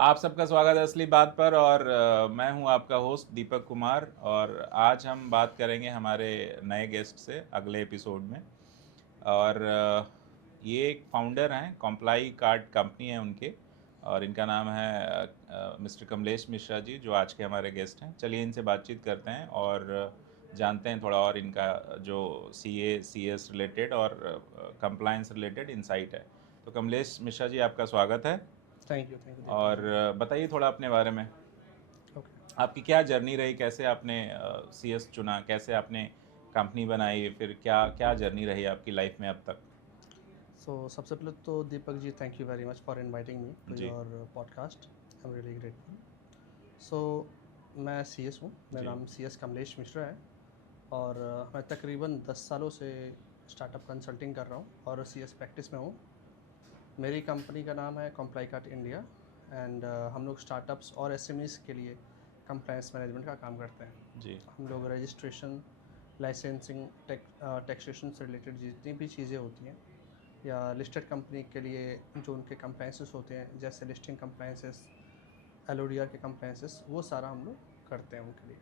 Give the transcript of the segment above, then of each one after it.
आप सबका स्वागत है असली बात पर। और मैं हूं आपका होस्ट दीपक कुमार। और आज हम बात करेंगे हमारे नए गेस्ट से अगले एपिसोड में। और ये एक फाउंडर हैं, कॉम्प्लाई कार्ड कंपनी है उनके। और इनका नाम है मिस्टर कमलेश मिश्रा जी, जो आज के हमारे गेस्ट हैं। चलिए इनसे बातचीत करते हैं और जानते हैं थोड़ा और इनका जो CA CS रिलेटेड और कंप्लायंस रिलेटेड इंसाइट है। तो कमलेश मिश्रा जी, आपका स्वागत है। थैंक यू दीपक और जी। बताइए थोड़ा अपने बारे में, ओके। आपकी क्या जर्नी रही, कैसे आपने CS चुना, कैसे आपने कंपनी बनाई, फिर क्या क्या जर्नी रही आपकी लाइफ में अब तक। सबसे पहले तो Deepak ji, thank you very much for inviting me to जी। Your podcast. I am really grateful. So मैं सीएस हूँ, मेरा जी। नाम सीएस कमलेश मिश्रा है। और मैं तकरीबन 10 सालों से स्टार्टअप कंसल्टिंग कर रहा हूँ और सीएस प्रैक्टिस में हूँ। मेरी कंपनी का नाम है कॉम्प्लाई कार्ड इंडिया। एंड हम लोग स्टार्टअप्स और एसएमईज़ के लिए कंप्लायंस मैनेजमेंट का काम करते हैं। जी। हम लोग रजिस्ट्रेशन, लाइसेंसिंग, टैक्सेशन से रिलेटेड जितनी भी चीज़ें होती हैं या लिस्टेड कंपनी के लिए जो उनके कंप्लायंसेस होते हैं, जैसे लिस्टिंग कंप्लायंसेस, एलओडीआर के कंप्लायंसेस, वो सारा हम लोग करते हैं उनके लिए।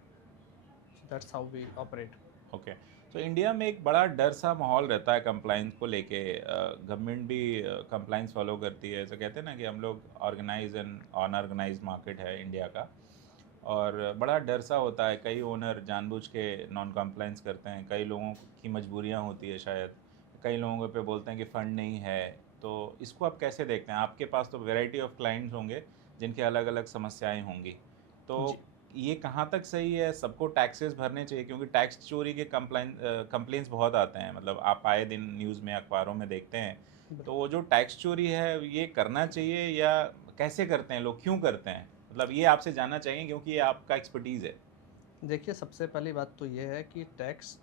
So that's how we operate. Okay. तो इंडिया में एक बड़ा डर सा माहौल रहता है कंप्लाइंस को लेके। गवर्नमेंट भी कंप्लाइंस फॉलो करती है। ऐसा कहते हैं ना कि हम लोग ऑर्गेनाइज एंड अनऑर्गेनाइज मार्केट है इंडिया का। और बड़ा डर सा होता है, कई ओनर जानबूझ के नॉन कंप्लाइंस करते हैं, कई लोगों की मजबूरियां होती है शायद, कई लोगों पे बोलते हैं कि फ़ंड नहीं है। तो इसको आप कैसे देखते हैं? आपके पास तो वैरायटी ऑफ क्लाइंट्स होंगे जिनके अलग अलग समस्याएं होंगी। तो जी। ये कहाँ तक सही है? सबको टैक्सेस भरने चाहिए? क्योंकि टैक्स चोरी के कंप्लेंट्स बहुत आते हैं, मतलब आप आए दिन न्यूज़ में, अखबारों में देखते हैं। तो बिल्कुल। वो जो टैक्स चोरी है, ये करना चाहिए या कैसे करते हैं लोग, क्यों करते हैं? मतलब ये आपसे जानना चाहिए क्योंकि ये आपका एक्सपर्टीज़ है। देखिए, सबसे पहली बात तो ये है कि टैक्स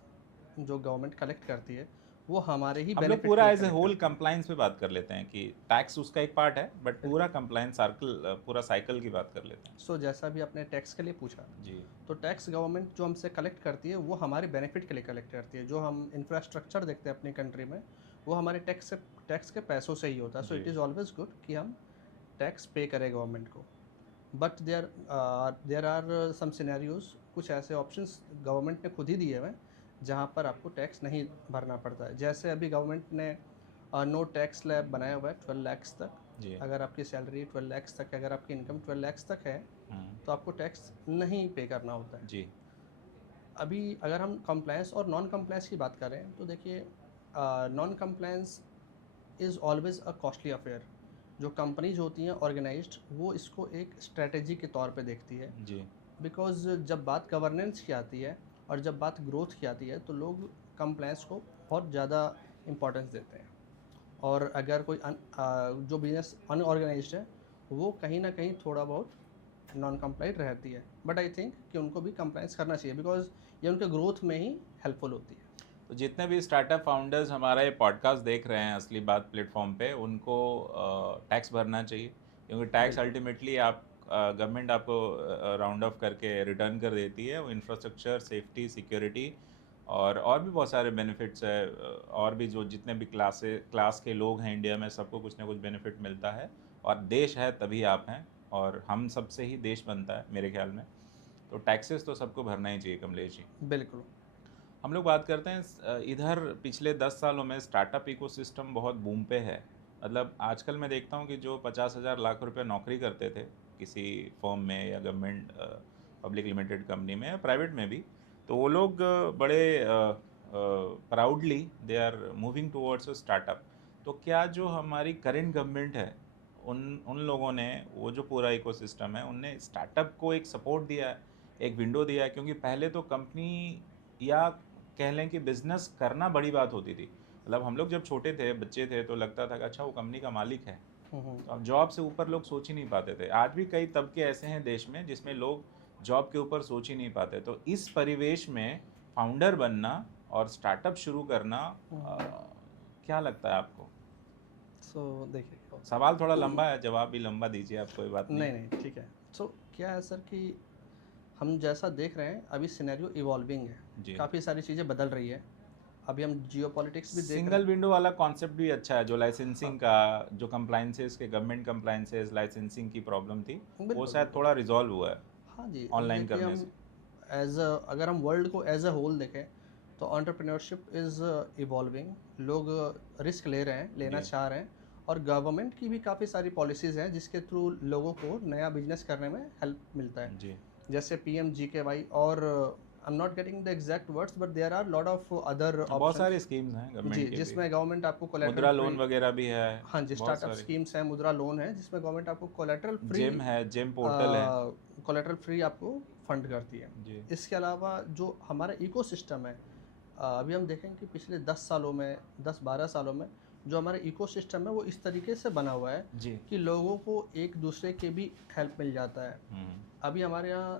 जो गवर्नमेंट कलेक्ट करती है, वो हमारे ही हम लोग बेनिफिट के पूरा लिए एज ए कलेक्ट होल करती है। कंप्लाइंस पे बात कर लेते हैं कि टैक्स उसका एक पार्ट है, बट पूरा बिल्कुल। कंप्लाइंस सर्कल, पूरा साइकिल की बात कर लेते हैं। जैसा भी आपने टैक्स के लिए पूछा, जी। तो टैक्स गवर्नमेंट जो हमसे कलेक्ट करती है वो हमारे बेनिफिट के लिए कलेक्ट करती है। जो हम इंफ्रास्ट्रक्चर देखते हैं अपनी कंट्री में, वो हमारे टैक्स के पैसों से ही होता है। सो जी। इट इज़ ऑलवेज गुड कि हम टैक्स पे करें गवर्नमेंट को। But there are some scenarios, कुछ ऐसे ऑप्शंस गवर्नमेंट ने खुद ही दिए हुए हैं जहाँ पर आपको टैक्स नहीं भरना पड़ता है। जैसे अभी गवर्नमेंट ने नो टैक्स स्लैब बनाया हुआ है 12 लाख तक। जी। अगर आपकी सैलरी 12 लाख तक है, अगर आपकी इनकम 12 लाख तक है, हम्म। तो आपको टैक्स नहीं पे करना होता है। जी। अभी अगर हम कंप्लायंस और नॉन कंप्लायंस की बात करें, तो देखिए, non compliance is always a costly affair. जो कंपनीज होती हैं ऑर्गेनाइज्ड, वो इसको एक स्ट्रेटेजी के तौर पे देखती है। जी। बिकॉज जब बात गवर्नेंस की आती है और जब बात ग्रोथ की आती है, तो लोग कंप्लायंस को बहुत ज़्यादा इम्पोर्टेंस देते हैं। और अगर कोई जो बिजनेस अनऑर्गेनाइज्ड है, वो कहीं ना कहीं थोड़ा बहुत नॉन कंप्लाइंट रहती है। बट आई थिंक कि उनको भी कंप्लाइंस करना चाहिए, बिकॉज ये उनके ग्रोथ में ही हेल्पफुल होती है। तो जितने भी स्टार्टअप फाउंडर्स हमारा ये पॉडकास्ट देख रहे हैं असली बात प्लेटफॉर्म पे, उनको टैक्स भरना चाहिए, क्योंकि टैक्स बिल्कुल। अल्टीमेटली आप गवर्नमेंट आपको राउंड ऑफ करके रिटर्न कर देती है। वो इंफ्रास्ट्रक्चर, सेफ्टी, सिक्योरिटी और भी बहुत सारे बेनिफिट्स है। और भी जो जितने भी क्लास के लोग हैं इंडिया में, सबको कुछ ना कुछ बेनिफिट मिलता है। और देश है तभी आप हैं, और हम सबसे ही देश बनता है मेरे ख्याल में। तो टैक्सेस तो सबको भरना ही चाहिए कमलेश जी। बिल्कुल। हम लोग बात करते हैं इधर पिछले 10 सालों में स्टार्टअप इकोसिस्टम बहुत बूम पे है। मतलब आजकल मैं देखता हूँ कि जो 50,000 लाख रुपए नौकरी करते थे किसी फर्म में या गवर्नमेंट पब्लिक लिमिटेड कंपनी में या प्राइवेट में भी, तो वो लोग बड़े proudly they are moving towards startup. तो क्या जो हमारी करेंट गवर्नमेंट है, उन उन लोगों ने, वो जो पूरा इकोसिस्टम है, उनने स्टार्टअप को एक सपोर्ट दिया है, एक विंडो दिया है? क्योंकि पहले तो कंपनी या कह लें कि बिजनेस करना बड़ी बात होती थी। मतलब हम लोग जब छोटे थे, बच्चे थे, तो लगता था कि अच्छा वो कंपनी का मालिक है। हम्म। तो अब जॉब से ऊपर लोग सोच ही नहीं पाते थे। आज भी कई तबके ऐसे हैं देश में जिसमें लोग जॉब के ऊपर सोच ही नहीं पाते। तो इस परिवेश में फाउंडर बनना और स्टार्टअप शुरू करना, क्या लगता है आपको? देखिए क्या होता सवाल थोड़ा है। लंबा है, जवाब भी लंबा दीजिए आप, कोई बात नहीं। नहीं नहीं, ठीक है। क्या है सर कि हम जैसा देख रहे हैं, अभी सिनेरियो इवॉल्विंग है। जी। काफ़ी सारी चीज़ें बदल रही है। अभी हम जियोपॉलिटिक्स भी देख रहे सिंगल हैं। विंडो वाला कॉन्सेप्ट भी अच्छा है, जो लाइसेंसिंग का, जो कंप्लाइंसेस के गवर्नमेंट कंप्लाइंसेस लाइसेंसिंग की प्रॉब्लम थी, वो बिल्कुल, शायद बिल्कुल। थोड़ा रिजॉल्व हुआ है हाँ जी, अब ऑनलाइन देखिए करने हम से। अगर हम वर्ल्ड को एज अ होल देखें तो एंटरप्रेन्योरशिप इज़ इवॉल्विंग। लोग रिस्क ले रहे हैं, लेना जी चाह रहे हैं, और गवर्नमेंट की भी काफ़ी सारी पॉलिसीज़ हैं जिसके थ्रू लोगों को नया बिजनेस करने में हेल्प मिलता है। जी। जैसे PMGKY, और I am not getting the exact words, but there are lot of other बहुत ऑप्शंस। सारे स्कीम्स हैं जी, गवर्नमेंट के भी, जिसमें गवर्नमेंट आपको कोलेटरल मुद्रा फ्री। लोन वगैरह भी है, हाँ जी, बहुत स्टार्टअप सारी। स्कीम्स हैं, मुद्रा लोन है जिसमें गवर्नमेंट आपको कोलेटरल फ्री, जेम है, जेम पोर्टल है। कोलेटरल फ्री आपको फंड करती है। जी इसके अलावा जो हमारा इकोसिस्टम है, अभी हम देखें कि पिछले 10 सालों में, 10-12 सालों में जो हमारा इकोसिस्टम है वो इस तरीके से बना हुआ है जी। कि लोगों को एक दूसरे के भी हेल्प मिल जाता है। हम्म। अभी हमारे यहाँ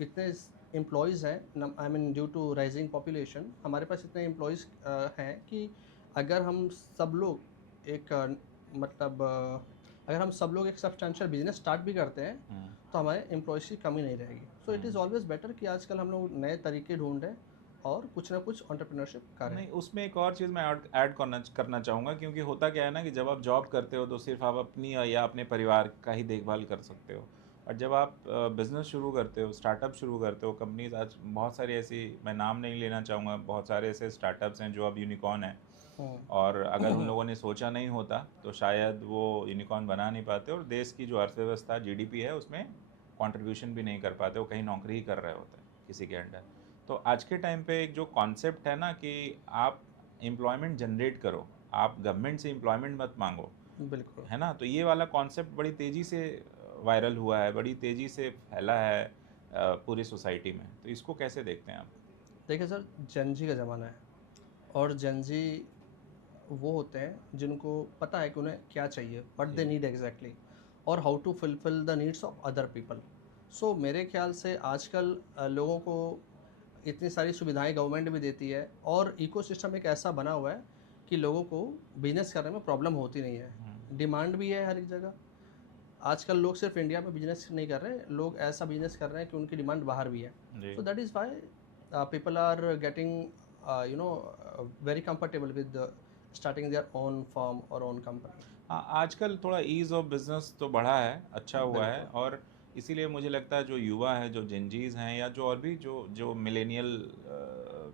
इतने एम्प्लॉयज़ हैं, I mean due to rising population हमारे पास इतने एम्प्लॉयज़ हैं कि अगर हम सब लोग एक मतलब अगर हम सब लोग एक सब्सटेंशियल बिजनेस स्टार्ट भी करते हैं हम्म। तो हमारे एम्प्लॉयज़ की कमी नहीं रहेगी। So it is always better कि आजकल हम लोग नए तरीके ढूंढें और कुछ ना कुछ एंटरप्रेन्योरशिप करें। नहीं, उसमें एक और चीज़ मैं ऐड करना करना चाहूँगा, क्योंकि होता क्या है ना कि जब आप जॉब करते हो तो सिर्फ आप अपनी या अपने परिवार का ही देखभाल कर सकते हो, और जब आप बिज़नेस शुरू करते हो, स्टार्टअप शुरू करते हो, कंपनीज आज बहुत सारी ऐसी, मैं नाम नहीं लेना चाहूँगा, बहुत सारे ऐसे स्टार्टअप्स हैं जो अब यूनिकॉर्न हैं, और अगर उन लोगों ने सोचा नहीं होता तो शायद वो यूनिकॉर्न बना नहीं पाते, और देश की जो अर्थव्यवस्था जीडीपी है उसमें कंट्रीब्यूशन भी नहीं कर पाते, वो कहीं नौकरी ही कर रहे होते हैं किसी के अंडर। तो आज के टाइम पे एक जो कॉन्सेप्ट है ना कि आप एम्प्लॉयमेंट जनरेट करो, आप गवर्नमेंट से एम्प्लॉयमेंट मत मांगो, बिल्कुल। है ना, तो ये वाला कॉन्सेप्ट बड़ी तेज़ी से वायरल हुआ है, बड़ी तेज़ी से फैला है पूरी सोसाइटी में, तो इसको कैसे देखते हैं आप? देखिए सर, जेनजी का ज़माना है, और जेनजी वो होते हैं जिनको पता है कि उन्हें क्या चाहिए, व्हाट दे जी नीड एग्जैक्टली, और how to fulfil the needs of other people. So मेरे ख्याल से आजकल लोगों को इतनी सारी सुविधाएं गवर्नमेंट भी देती है, और इकोसिस्टम एक ऐसा बना हुआ है कि लोगों को बिजनेस करने में प्रॉब्लम होती नहीं है। डिमांड भी है हर एक जगह। आजकल लोग सिर्फ इंडिया में बिजनेस नहीं कर रहे, लोग ऐसा बिजनेस कर रहे हैं कि उनकी डिमांड बाहर भी है। जी। So that is why people are getting you know very comfortable with starting their own firm और ओन कंपनी। हाँ, आजकल थोड़ा ईज़ ऑफ बिज़नेस तो बढ़ा है, अच्छा हुआ है, बिल्कुल। और इसीलिए मुझे लगता है जो युवा है, जो जेनजीज़ हैं, या जो और भी जो जो मिलेनियल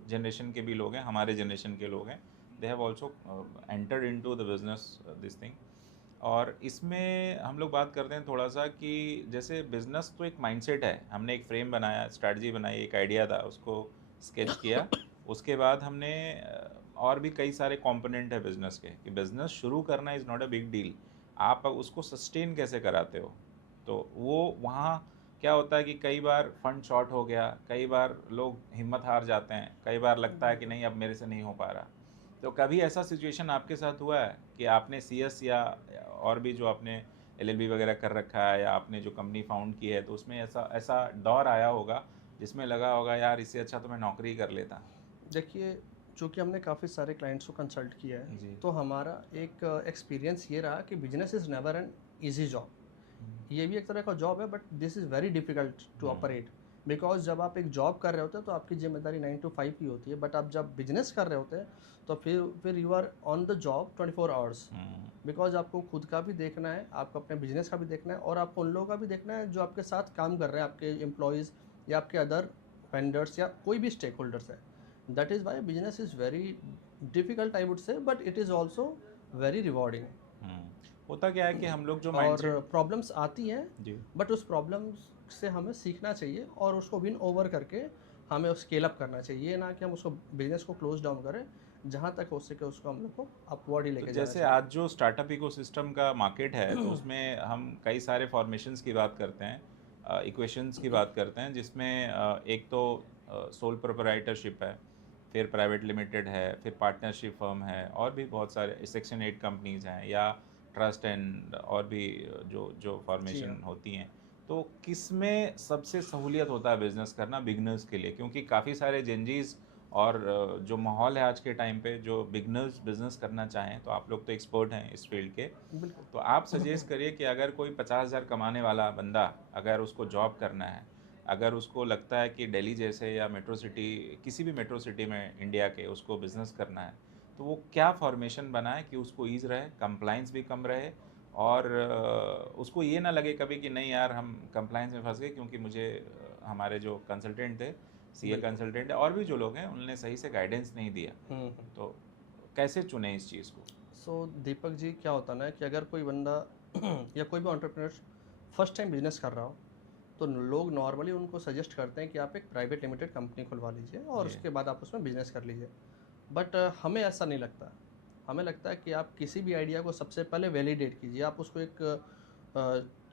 जनरेशन के भी लोग हैं, हमारे जनरेशन के लोग हैं, they have also entered into the business this thing. और इसमें हम लोग बात करते हैं थोड़ा सा कि जैसे बिज़नेस तो एक माइंडसेट है, हमने एक फ्रेम बनाया, स्ट्रैटेजी बनाई, एक आइडिया था, उसको स्केच किया, उसके बाद हमने और भी कई सारे कंपोनेंट है बिज़नेस के, कि बिज़नेस शुरू करना is not a big deal, आप अब उसको सस्टेन कैसे कराते हो। तो वो वहाँ क्या होता है कि कई बार फंड शॉर्ट हो गया, कई बार लोग हिम्मत हार जाते हैं, कई बार लगता है कि बिल्कुल। नहीं अब मेरे से नहीं हो पा रहा। तो कभी ऐसा सिचुएशन आपके साथ हुआ है कि आपने सीएस या और भी जो आपने एलएलबी वगैरह कर रखा है, या आपने जो कंपनी फाउंड की है, तो उसमें ऐसा ऐसा दौर आया होगा जिसमें लगा होगा यार इससे अच्छा तो मैं नौकरी कर लेता? देखिए, चूँकि हमने काफ़ी सारे क्लाइंट्स को कंसल्ट किया है, जी। तो हमारा एक एक्सपीरियंस ये रहा कि business is never an easy job. ये भी एक तरह का जॉब है, but this is very difficult to hmm. Operate. Because जब आप एक जॉब कर रहे होते हैं तो आपकी ज़िम्मेदारी 9 टू 5 की होती है, बट आप जब बिज़नेस कर रहे होते हैं तो फिर you are on the job 24 hours. Hmm. Because आपको खुद का भी देखना है, आपको अपने बिज़नेस का भी देखना है, और आपको उन लोगों का भी देखना है जो आपके साथ काम कर रहे हैं, आपके एम्प्लॉइज़ या आपके अदर वेंडर्स या कोई भी स्टेक होल्डर्स है। That is why business is very difficult I would say, but it is also very rewarding. Hmm. होता क्या है कि हम लोग जो और माइंडसेट। प्रॉब्लम्स आती हैं, जी बट उस प्रॉब्लम्स से हमें सीखना चाहिए और उसको विन ओवर करके हमें स्केल अप करना चाहिए। ये ना कि हम उसको बिजनेस को क्लोज डाउन करें, जहाँ तक हो सके उसको हम लोग को अपवर्ड ही तो लेके जाना जैसे चाहिए। आज जो स्टार्टअप इकोसिस्टम का मार्केट है, तो उसमें हम कई सारे फॉर्मेशंस की बात करते हैं, इक्वेशंस की बात करते हैं, जिसमें एक तो सोल प्रोप्राइटरशिप है, फिर प्राइवेट लिमिटेड है, फिर पार्टनरशिप फर्म है, और भी बहुत सारे सेक्शन 8 कंपनीज हैं, या ट्रस्ट एंड और भी जो जो जी हाँ। फॉर्मेशन होती हैं। तो किस में सबसे सहूलियत होता है बिज़नेस करना बिगनर्स के लिए, क्योंकि काफ़ी सारे जेनजीज और जो माहौल है आज के टाइम पे, जो बिगनर्स बिजनेस करना चाहें, तो आप लोग तो एक्सपर्ट हैं इस फील्ड के, बिल्कुल। तो आप सजेस्ट करिए कि अगर कोई 50,000 कमाने वाला बंदा, अगर उसको जॉब करना है, अगर उसको लगता है कि दिल्ली जैसे या मेट्रो सिटी, किसी भी मेट्रो सिटी में इंडिया के उसको बिज़नेस करना है, तो वो क्या फॉर्मेशन बनाए कि उसको ईज़ रहे, कंप्लाइंस भी कम रहे, और उसको ये ना लगे कभी कि नहीं यार हम कंप्लाइंस में फंस गए, क्योंकि मुझे हमारे जो कंसल्टेंट थे, सीए बिल्कुल। कंसल्टेंट और भी जो लोग हैं, उन्होंने सही से गाइडेंस नहीं दिया। तो कैसे चुने इस चीज़ को? सो दीपक जी, क्या होता है ना कि अगर कोई बंदा या कोई भी एंटरप्रेन्योर फर्स्ट टाइम बिजनेस कर रहा हो, तो लोग नॉर्मली उनको सजेस्ट करते हैं कि आप एक प्राइवेट लिमिटेड कंपनी खुलवा लीजिए और जी। उसके बाद आप उसमें बिजनेस कर लीजिए। बट हमें ऐसा नहीं लगता। हमें लगता है कि आप किसी भी आइडिया को सबसे पहले वैलिडेट कीजिए। आप उसको एक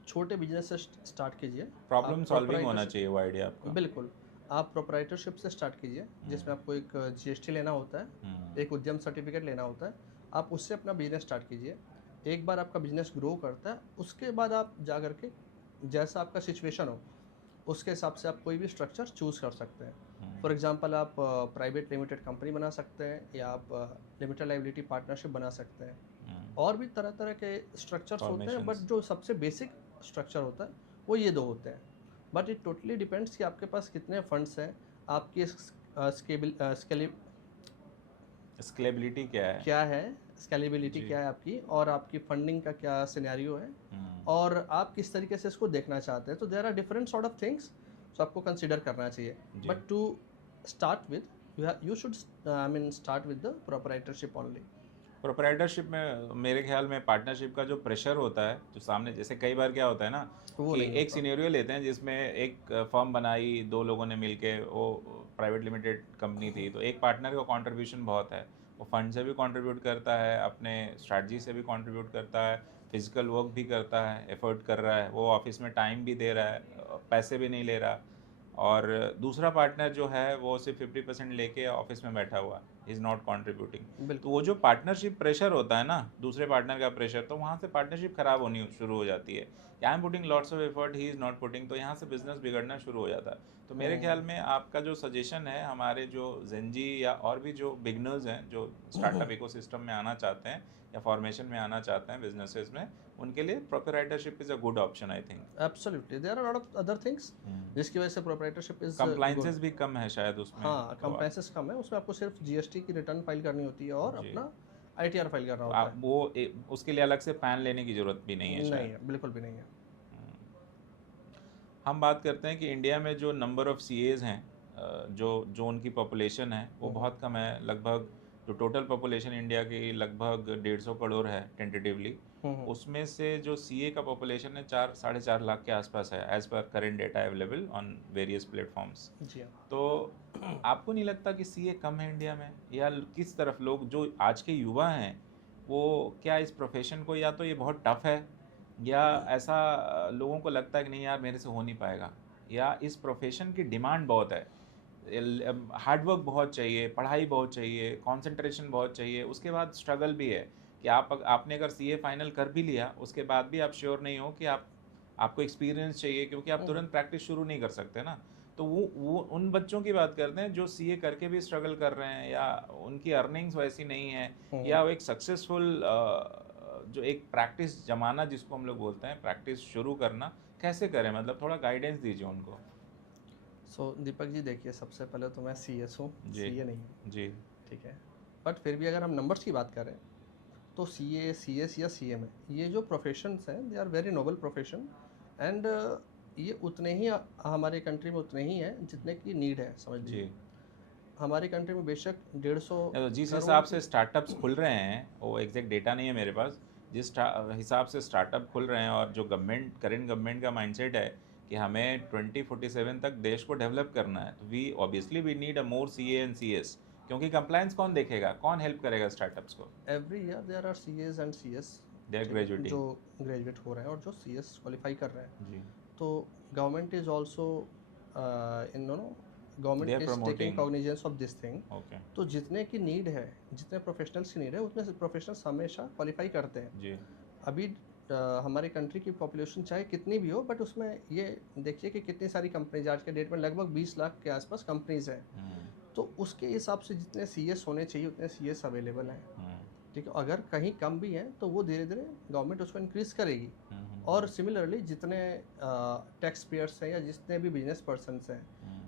छोटे बिजनेस से स्टार्ट कीजिए। प्रॉब्लम आप सॉल्विंग होना प्रोप्राइटरशिप, चाहिए वो आइडिया आपका। बिल्कुल, आप प्रोप्राइटरशिप से स्टार्ट कीजिए, जिसमें हुँ, आपको एक जीएसटी लेना होता है, हुँ, एक उद्यम सर्टिफिकेट लेना होता है। आप उससे अपना बिजनेस स्टार्ट कीजिए। एक बार आपका बिजनेस ग्रो करता है, उसके बाद आप जा कर के जैसा आपका सिचुएशन हो, उसके हिसाब से आप कोई भी स्ट्रक्चर चूज़ कर सकते हैं। हुँ, फॉर एग्जांपल, आप प्राइवेट लिमिटेड कंपनी बना सकते हैं या आप लिमिटेड लायबिलिटी पार्टनरशिप बना सकते हैं। हुँ, और भी तरह-तरह के स्ट्रक्चर्स होते हैं, बट फॉर्मेशंस। जो सबसे बेसिक स्ट्रक्चर होता है, वो ये 2 होते हैं। बट इट टोटली डिपेंड्स कि आपके पास कितने फंड्स हैं, आपकी स्केलेबिलिटी क्या है? क्या है, स्केलेबिलिटी जी। क्या है आपकी, और आपकी फंडिंग का क्या सिनेरियो है, हुँ, और आप किस तरीके से इसको देखना चाहते हैं। तो there are different sort of things जो आपको कंसीडर करना चाहिए। जी। But to start with, you should start with the proprietorship only. Proprietorship में मेरे ख्याल में पार्टनरशिप का जो प्रेशर होता है, जो सामने जैसे कई बार क्या होता है ना, वो कि नहीं एक होता। सिनेरियो लेते हैं जिसमें एक फर्म बनाई, 2 लोगों ने मिलके, वो प्राइवेट लिमिटेड कंपनी थी, तो एक पार्टनर का कंट्रीब्यूशन बहुत है। वो फंड से भी कंट्रीब्यूट करता है, अपने स्ट्रैटेजी से भी कंट्रीब्यूट करता है, फिज़िकल वर्क भी करता है, एफर्ट कर रहा है, वो ऑफ़िस में टाइम भी दे रहा है, पैसे भी नहीं ले रहा। और दूसरा पार्टनर जो है वो सिर्फ 50% लेके ऑफिस में बैठा हुआ, इज़ नॉट कंट्रीब्यूटिंग। तो बिल्कुल। वो जो पार्टनरशिप प्रेशर होता है ना, दूसरे पार्टनर का प्रेशर, तो वहाँ से पार्टनरशिप खराब होनी शुरू हो जाती है। I am putting lots of effort, he is not putting, तो यहाँ से बिजनेस बिगड़ना शुरू हो जाता है। तो मेरे ख्याल में आपका जो सजेशन है, हमारे जो जेंजी या और भी जो बिगनर्स हैं, जो स्टार्टअप इकोसिस्टम में आना चाहते हैं या फॉर्मेशन में आना चाहते हैं बिजनेसेस में, उनके लिए proprietorship is a good option I think. Absolutely, there are lot of other things जिसकी वजह से प्रोप्राइटरशिप इज गुड। कंप्लाइंसेस भी कम है शायद उसमें, हाँ, तो कंप्लायंसेस कम है, उसमें आपको सिर्फ जीएसटी की रिटर्न फाइल करनी होती है और जी, अपना आईटीआर फाइल करना तो होता आप है। वो उसके लिए अलग से पैन लेने की ज़रूरत भी नहीं है नहीं शायद। है, बिल्कुल भी नहीं है। हम्म। हम बात करते हैं कि इंडिया में जो नंबर ऑफ़ सीएज़ हैं, जो जो उनकी पॉपुलेशन है वो हम्म, बहुत कम है, लगभग जो टोटल पॉपुलेशन इंडिया की लगभग 150 करोड़ है टेंटेटिवली, हम्म, उसमें से जो सीए का पॉपुलेशन है 4 साढ़े 4 लाख के आसपास है, as per current data available on various platforms. जी हाँ। तो आपको नहीं लगता कि सीए कम है इंडिया में, या किस तरफ लोग जो आज के युवा हैं, वो क्या इस प्रोफेशन को, या तो ये बहुत टफ है, या ऐसा लोगों को लगता है कि नहीं यार मेरे से हो नहीं पाएगा, या इस प्रोफेशन की डिमांड बहुत है, हार्डवर्क बहुत चाहिए, पढ़ाई बहुत चाहिए, कंसंट्रेशन बहुत चाहिए, उसके बाद स्ट्रगल भी है कि आपने अगर सीए फाइनल कर भी लिया, उसके बाद भी आप श्योर नहीं हो कि आपको एक्सपीरियंस चाहिए, क्योंकि आप हम्म, तुरंत प्रैक्टिस शुरू नहीं कर सकते ना। तो वो उन बच्चों की बात करते हैं जो सीए करके भी स्ट्रगल कर रहे हैं, या उनकी अर्निंग्स वैसी नहीं है, हम्म। या वो एक सक्सेसफुल जो एक प्रैक्टिस जमाना जिसको हम लोग बोलते हैं, प्रैक्टिस शुरू करना कैसे करें, मतलब थोड़ा गाइडेंस दीजिए उनको। सो दीपक जी, देखिए, सबसे पहले तो मैं सीएस हूँ, जी, सीए नहीं हूँ। जी, ठीक है। बट फिर भी अगर हम नंबर्स की बात करें, तो सीए, सीएस या सीएमए, ये जो प्रोफेशंस हैं, they are very noble profession. And ये उतने ही हमारे कंट्री में उतने ही हैं जितने की नीड है, समझ जी। लीजिए। हमारी कंट्री में बेशक 150 तो जिस करोड़ हिसाब की। से स्टार्टअप्स खुल रहे हैं, वो एग्जैक्ट डेटा नहीं है मेरे पास, जिस हिसाब से स्टार्टअप खुल रहे हैं, और जो गवर्नमेंट, करेंट गवर्नमेंट का माइंडसेट है कि हमें 2047 तक देश को डेवलप करना है, तो we obviously we need a more CA and CS, क्योंकि कंप्लायंस कौन देखेगा, कौन हेल्प करेगा स्टार्टअप्स को? Every year there are CS and CS, they are ठीक है, ग्रेजुएटिंग। जो ग्रेजुएट हो रहे हैं और जो सीएस क्वालिफाई कर रहे हैं। जी। तो government is also in no they government are is taking promoting. Cognizance of this thing. Okay. तो जितने की नीड है, जितने प्रोफेशनल्स की नीड है, उतने प्रोफेशनल्स हमेशा क्वालिफाई करते हैं। जी। अभी हमारी कंट्री की पॉपुलेशन चाहे कितनी भी हो, बट उसमें ये देखिए कि कितनी सारी कंपनीज आज के डेट में, लगभग 20 लाख के आसपास कंपनीज हैं। हम्म, तो उसके हिसाब से जितने सीएस होने चाहिए उतने सीएस अवेलेबल हैं। हम्म, ठीक है, अगर कहीं कम भी हैं तो वो धीरे धीरे गवर्नमेंट उसको इंक्रीज़ करेगी। हम्म, और सिमिलरली जितने टैक्स पेयर्स हैं या जितने भी बिजनेस पर्सनस हैं,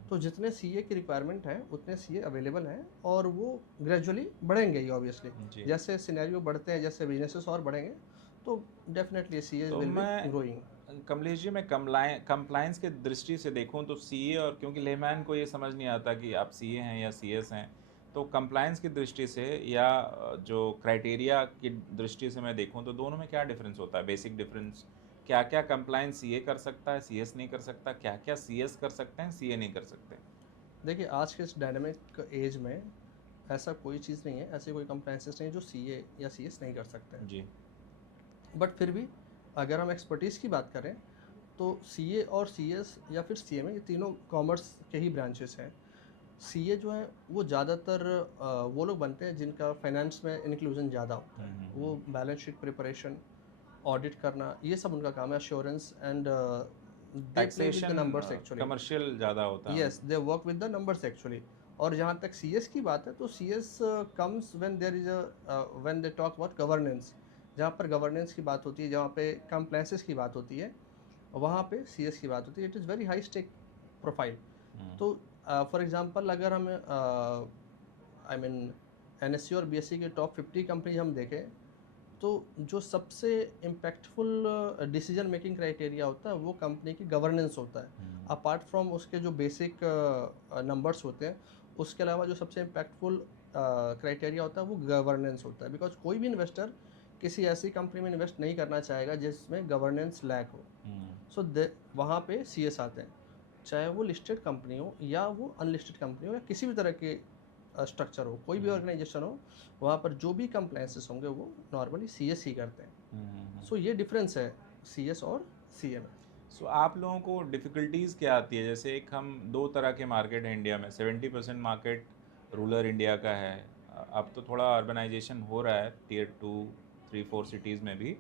तो जितने सीए की रिक्वायरमेंट है उतने सीए अवेलेबल हैं और वो ग्रेजुअली बढ़ेंगे ही ऑब्वियसली। जी। जैसे सिनेरियो बढ़ते हैं, जैसे बिजनेसेस और बढ़ेंगे, तो डेफिनेटली सीए तो विल बी मैं ग्रोइंग। कमलेश जी, मैं कंप्लायंस के दृष्टि से देखूं तो सीए, और क्योंकि लेमैन को ये समझ नहीं आता कि आप सीए हैं या सीएस हैं, तो कंप्लायंस की दृष्टि से या जो क्राइटेरिया की दृष्टि से मैं देखूं तो दोनों में क्या डिफरेंस होता है, बेसिक डिफरेंस? क्या क्या कंप्लायंस सीए कर सकता है, सीएस नहीं कर सकता? क्या क्या सीएस कर सकते हैं, सीए नहीं कर सकते? देखिए, आज के इस डायनामिक एज में ऐसा कोई चीज़ नहीं है, ऐसी कोई कंप्लायंसेस नहीं है जो सीए या सीएस नहीं कर सकते हैं। जी। बट फिर भी अगर हम एक्सपर्टीज़ की बात करें, तो सीए और सीएस या फिर सीएमए, ये तीनों कॉमर्स के ही ब्रांचेस हैं। सीए जो है वो ज़्यादातर वो लोग बनते हैं जिनका फाइनेंस में इंक्लूजन ज़्यादा होता है। वो बैलेंस शीट प्रिपरेशन, ऑडिट करना, ये सब उनका काम है। Assurance and they play with the taxation numbers actually. Commercial ज़्यादा होता है यस, उनका। They work with the numbers actually. और जहाँ तक सीएस की बात है, तो CS comes when there is when they talk about governance. जहाँ पर गवर्नेंस की बात होती है, जहाँ पे कंप्लायंसेस की बात होती है, वहाँ पे सीएस की बात होती है। It is very high stake profile. तो फॉर एग्जांपल अगर हम आई मीन एनएससी और बीएससी के टॉप 50 कंपनी हम देखें, तो जो सबसे इम्पैक्टफुल डिसीजन मेकिंग क्राइटेरिया होता है वो कंपनी की गवर्नेंस होता है। अपार्ट फ्रॉम उसके जो बेसिक नंबर्स होते हैं, उसके अलावा जो सबसे इम्पैक्टफुल क्राइटेरिया होता है वो गवर्नेंस होता है। बिकॉज कोई भी इन्वेस्टर किसी ऐसी कंपनी में इन्वेस्ट नहीं करना चाहेगा जिसमें गवर्नेंस लैक हो। सो वहाँ पे सीएस आते हैं, चाहे वो लिस्टेड कंपनी हो या वो अनलिस्टेड कंपनी हो या किसी भी तरह के स्ट्रक्चर हो, कोई भी ऑर्गेनाइजेशन हो, वहाँ पर जो भी कंप्लायंसेस होंगे वो नॉर्मली सीएस ही करते हैं। सो ये डिफरेंस है सीएस और सीए में। सो आप लोगों को डिफ़िकल्टीज़ क्या आती है? जैसे एक हम दो तरह के मार्केट हैं इंडिया में, 70% मार्केट रूरल इंडिया का है। अब तो थोड़ा अर्बनाइजेशन हो रहा है टियर 2, 3, 4 सिटीज़ में भी।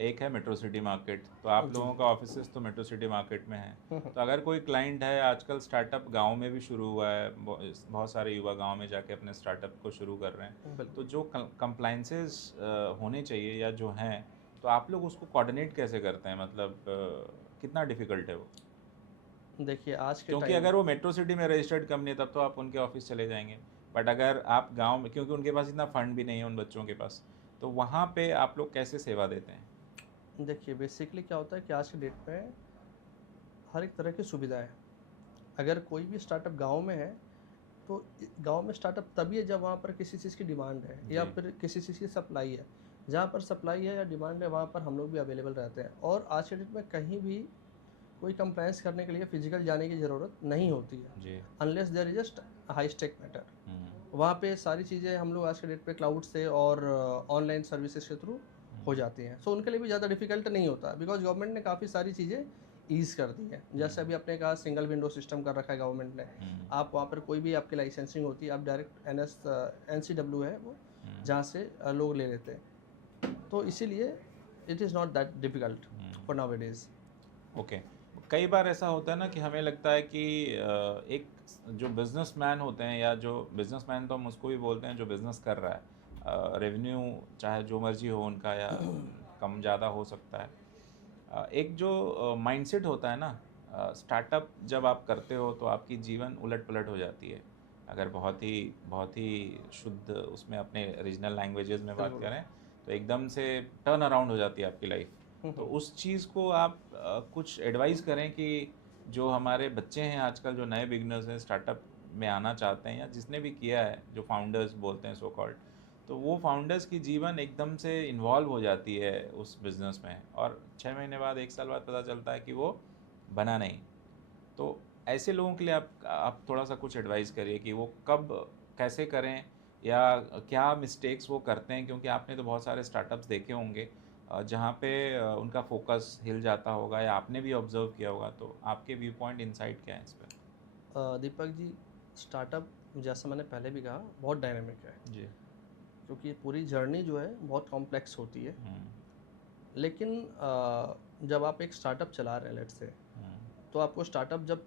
एक है मेट्रो सिटी मार्केट, तो आप जी। लोगों का ऑफिसेस तो मेट्रो सिटी मार्केट में है। तो अगर कोई क्लाइंट है, आजकल स्टार्टअप गांव में भी शुरू हुआ है, बहुत सारे युवा गांव में जाके अपने स्टार्टअप को शुरू कर रहे हैं। तो बिल्कुल। जो कंप्लाइंसेस होने चाहिए या जो हैं, तो आप लोग उसको कोऑर्डिनेट कैसे करते हैं? मतलब कितना डिफ़िकल्ट है वो? देखिए, आज के क्योंकि टाइम अगर वो मेट्रो सिटी में रजिस्टर्ड कंपनी है तब तो आप उनके ऑफिस चले जाएंगे, बट अगर आप गांव में, क्योंकि उनके पास इतना फंड भी नहीं है उन बच्चों के पास, तो वहाँ पे आप लोग कैसे सेवा देते हैं? देखिए, बेसिकली क्या होता है कि आज के डेट में हर एक तरह की सुविधा है। अगर कोई भी स्टार्टअप गांव में है, तो गांव में स्टार्टअप तभी है जब वहाँ पर किसी चीज़ की डिमांड है या जी। फिर किसी चीज़ की सप्लाई है। जहाँ पर सप्लाई है या डिमांड है, वहाँ पर हम लोग भी अवेलेबल रहते हैं। और आज के डेट में कहीं भी कोई कंप्लायंस करने के लिए फिजिकल जाने की ज़रूरत नहीं होती है, जी। Unless there is just high stake matter. Hmm. वहाँ पे सारी चीज़ें हम लोग आज के डेट पे क्लाउड से और ऑनलाइन सर्विसेज के थ्रू हो जाती हैं। सो उनके लिए भी ज़्यादा डिफिकल्ट नहीं होता, बिकॉज गवर्नमेंट ने काफ़ी सारी चीज़ें ईज़ कर दी है। जैसे अभी आपने कहा सिंगल विंडो सिस्टम कर रखा है गवर्नमेंट ने। आप वहाँ पर कोई भी आपकी लाइसेंसिंग होती है, आप डायरेक्ट NCW है वो, जहाँ से लोग ले लेते हैं। तो इसीलिए it is not that difficult for now it is. Okay. कई बार ऐसा होता है ना कि हमें लगता है कि एक जो बिजनेसमैन होते हैं, या जो बिजनेसमैन तो हम उसको भी बोलते हैं जो बिजनेस कर रहा है, रेवेन्यू चाहे जो मर्जी हो उनका, या कम ज़्यादा हो सकता है। एक जो माइंडसेट होता है ना, स्टार्टअप जब आप करते हो तो आपकी जीवन उलट पलट हो जाती है। अगर बहुत ही शुद्ध उसमें अपने रीजनल लैंग्वेजेस में बात बिल्कुल। करें, तो एकदम से टर्न अराउंड हो जाती है आपकी लाइफ। तो उस चीज़ को आप कुछ एडवाइस करें कि जो हमारे बच्चे हैं आजकल, जो नए बिगनर्स हैं, स्टार्टअप में आना चाहते हैं, या जिसने भी किया है, जो फाउंडर्स बोलते हैं सो कॉल्ड, तो वो फाउंडर्स की जीवन एकदम से इन्वॉल्व हो जाती है उस बिज़नेस में, और 6 महीने बाद, 1 साल बाद पता चलता है कि वो बना नहीं। तो ऐसे लोगों के लिए आप थोड़ा सा कुछ एडवाइस करिए कि वो कब, कैसे करें, या क्या मिस्टेक्स वो करते हैं, क्योंकि आपने तो बहुत सारे स्टार्टअप्स देखे होंगे जहाँ पे उनका फोकस हिल जाता होगा, या आपने भी ऑब्जर्व किया होगा। तो आपके व्यू पॉइंट, इनसाइट क्या है इस पर? दीपक जी, स्टार्टअप जैसा मैंने पहले भी कहा बहुत डायनामिक है, जी। क्योंकि पूरी जर्नी जो है बहुत कॉम्प्लेक्स होती है। हम्म। लेकिन जब आप एक स्टार्टअप चला रहे हैं लेट्स से, तो आपको स्टार्टअप जब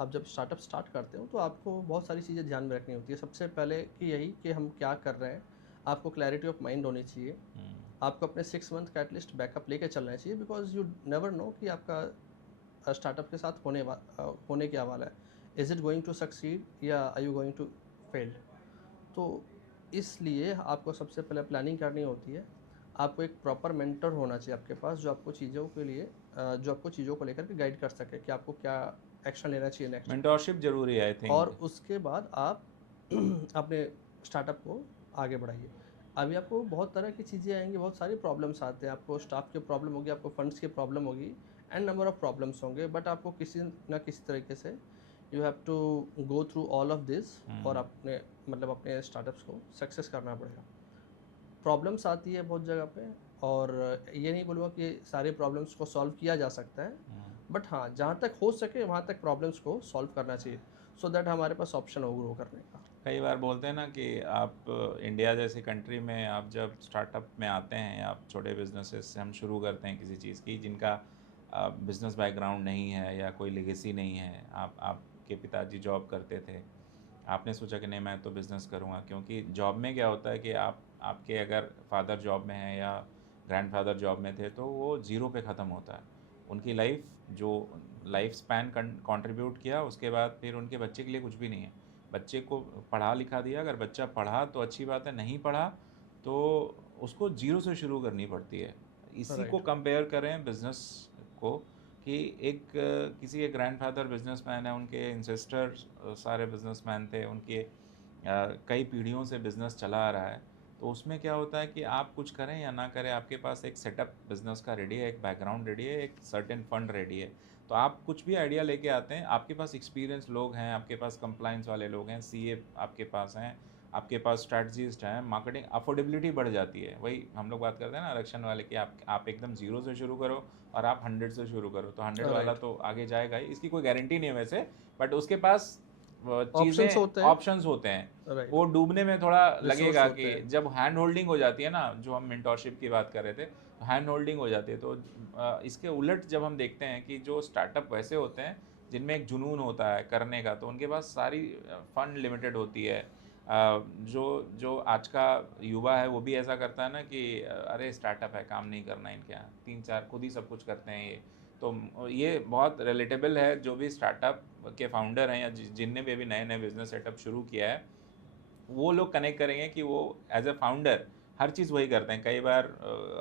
आप जब स्टार्टअप स्टार्ट करते हो तो आपको बहुत सारी चीज़ें ध्यान में रखनी होती है। सबसे पहले कि यही कि हम क्या कर रहे हैं, आपको क्लैरिटी ऑफ माइंड होनी चाहिए। आपको अपने 6 मंथ का एटलीस्ट बैकअप लेके चलना चाहिए, बिकॉज यू नेवर नो कि आपका स्टार्टअप के साथ होने क्या वाला है। Is it going to succeed या are you going to fail. तो इसलिए आपको सबसे पहले प्लानिंग करनी होती है। आपको एक प्रॉपर मेंटर होना चाहिए आपके पास, जो आपको चीज़ों को लेकर के गाइड कर सके कि आपको क्या एक्शन लेना चाहिए नेक्स्ट। मेंटोरशिप जरूरी है आई और थिंक। उसके बाद आप अपने स्टार्टअप को आगे बढ़ाइए। अभी आपको बहुत तरह की चीज़ें आएंगी, बहुत सारी प्रॉब्लम्स आते हैं, आपको स्टाफ की प्रॉब्लम होगी, आपको फंड्स की प्रॉब्लम होगी, एंड नंबर ऑफ प्रॉब्लम्स होंगे, बट आपको किसी ना किसी तरीके से you have to go through all of this, और अपने स्टार्टअप्स को सक्सेस करना पड़ेगा। प्रॉब्लम्स आती है बहुत जगह पे, और ये नहीं बोलूँगा कि सारे प्रॉब्लम्स को सॉल्व किया जा सकता है, बट हाँ, जहाँ तक हो सके वहाँ तक प्रॉब्लम्स को सॉल्व करना चाहिए, सो दैट हमारे पास ऑप्शन हो ग्रो करने का। कई बार बोलते हैं ना कि आप इंडिया जैसी कंट्री में आप जब स्टार्टअप में आते हैं, आप छोटे बिजनेसेस से हम शुरू करते हैं किसी चीज़ की जिनका बिजनेस बैकग्राउंड नहीं है या कोई लेगेसी नहीं है, आपके पिताजी जॉब करते थे, आपने सोचा कि नहीं मैं तो बिज़नेस करूँगा, क्योंकि जॉब में क्या होता है कि आपके अगर फादर जॉब में हैं या ग्रैंडफादर जॉब में थे तो वो ज़ीरो पे ख़त्म होता है। उनकी लाइफ स्पैन कंट्रीब्यूट किया, उसके बाद फिर उनके बच्चे के लिए कुछ भी नहीं है। बच्चे को पढ़ा लिखा दिया, अगर बच्चा पढ़ा तो अच्छी बात है, नहीं पढ़ा तो उसको ज़ीरो से शुरू करनी पड़ती है। इसी को राइट। कंपेयर करें बिज़नेस को कि किसी के ग्रैंडफादर बिजनेसमैन है, उनके इंसेस्टर सारे बिजनेसमैन थे, उनके कई पीढ़ियों से बिज़नेस चला आ रहा है। तो उसमें क्या होता है कि आप कुछ करें या ना करें, आपके पास एक सेटअप बिज़नेस का रेडी है, एक बैकग्राउंड रेडी है, एक सर्टेन फंड रेडी है। तो आप कुछ भी आइडिया लेके आते हैं, आपके पास एक्सपीरियंस लोग हैं, आपके पास कंप्लाइंस वाले लोग हैं, सीए आपके पास हैं, आपके पास स्ट्रैटेजिस्ट हैं, मार्केटिंग अफोर्डेबिलिटी बढ़ जाती है। वही हम लोग बात करते हैं ना आरक्षण वाले कि आप एकदम ज़ीरो से शुरू करो और आप 100 से शुरू करो, तो 100 वाला राइट। तो आगे जाएगा ही, इसकी कोई गारंटी नहीं है वैसे, बट उसके पास ऑप्शंस चीज़ें होते हैं। ऑप्शंस होते हैं। राइट। वो डूबने में थोड़ा रिसोर्स लगेगा होते कि हैं। जब हैंड होल्डिंग हो जाती है ना, जो हम मेंटोरशिप की बात कर रहे थे, तो हैंड होल्डिंग हो जाती है। तो इसके उलट जब हम देखते हैं कि जो स्टार्टअप वैसे होते हैं जिनमें एक जुनून होता है करने का, तो उनके पास सारी फंड लिमिटेड होती है। जो जो आज का युवा है वो भी ऐसा करता है ना कि अरे स्टार्टअप है, काम नहीं करना इनके यहाँ, 3-4 खुद ही सब कुछ करते हैं ये। तो ये बहुत रिलेटेबल है, जो भी स्टार्टअप के फाउंडर हैं या जिनने भी अभी नए नए बिजनेस सेटअप शुरू किया है, वो लोग कनेक्ट करेंगे कि वो एज ए फाउंडर हर चीज़ वही करते हैं। कई बार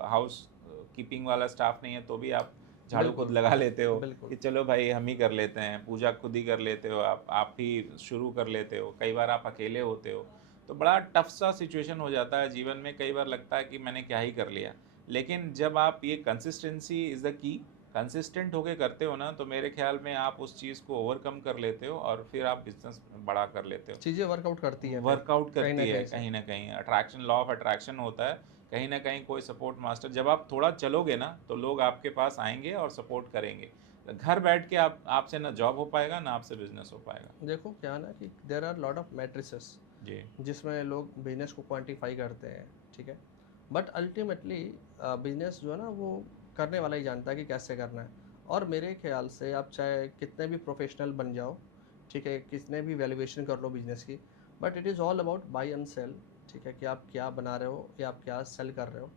हाउस कीपिंग वाला स्टाफ नहीं है तो भी आप झाड़ू खुद बिल्कुल। लगा लेते हो बिल्कुल। कि चलो भाई हम ही कर लेते हैं, पूजा खुद ही कर लेते हो, आप ही शुरू कर लेते हो, कई बार आप अकेले होते हो। तो बड़ा टफ सा सिचुएशन हो जाता है जीवन में, कई बार लगता है कि मैंने क्या ही कर लिया। लेकिन जब आप ये consistency is the key, consistent होके करते हो ना, तो मेरे ख्याल में आप उस चीज़ को ओवरकम कर लेते हो और फिर आप बिजनेस बड़ा कर लेते हो। चीज़ें वर्कआउट करती हैं फिर, वर्कआउट कहीं करती ना है कहीं से। कहीं ना कहीं, अट्रैक्शन, लॉ ऑफ अट्रैक्शन होता है। कहीं ना कहीं कोई सपोर्ट मास्टर, जब आप थोड़ा चलोगे ना तो लोग आपके पास आएंगे और सपोर्ट करेंगे। घर बैठ के आपसे ना जॉब हो पाएगा ना आपसे बिजनेस हो पाएगा। देखो क्या है ना कि there are lot of matrices जी। जिसमें लोग बिजनेस को क्वांटिफाई करते हैं, ठीक है, बट अल्टीमेटली बिजनेस जो है ना वो करने वाला ही जानता है कि कैसे करना है। और मेरे ख्याल से आप चाहे कितने भी प्रोफेशनल बन जाओ, ठीक है, कितने भी वैल्यूएशन कर लो बिजनेस की, but it is all about buy and sell. ठीक है, कि आप क्या बना रहे हो या आप क्या सेल कर रहे हो,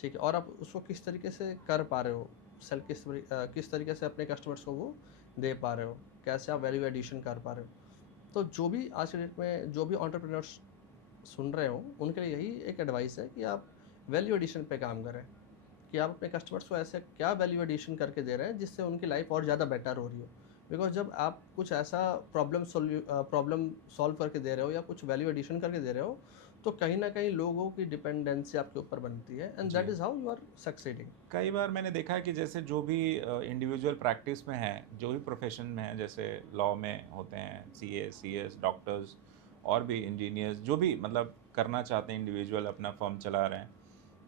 ठीक है, और आप उसको किस तरीके से कर पा रहे हो, सेल किस तरीके से अपने कस्टमर्स को वो दे पा रहे हो, कैसे आप वैल्यू एडिशन कर पा रहे हो। तो जो भी आज के डेट में जो भी एंटरप्रेन्योर्स सुन रहे हो उनके लिए यही एक एडवाइस है कि आप वैल्यू एडिशन पे काम करें, कि आप अपने कस्टमर्स को ऐसे क्या वैल्यू एडिशन करके दे रहे हैं जिससे उनकी लाइफ और ज़्यादा बेटर हो रही हो। बिकॉज जब आप कुछ ऐसा प्रॉब्लम सॉल्व करके दे रहे हो या कुछ वैल्यू एडिशन करके दे रहे हो, तो कहीं ना कहीं लोगों की डिपेंडेंसी आपके ऊपर बनती है, एंड जी। That is how you are succeeding. कई बार मैंने देखा है कि जैसे जो भी इंडिविजुअल प्रैक्टिस में है, जो भी प्रोफेशन में है, जैसे लॉ में होते हैं सीए, सीएस, डॉक्टर्स और भी इंजीनियर्स, जो भी मतलब करना चाहते हैं, इंडिविजुअल अपना फर्म चला रहे हैं,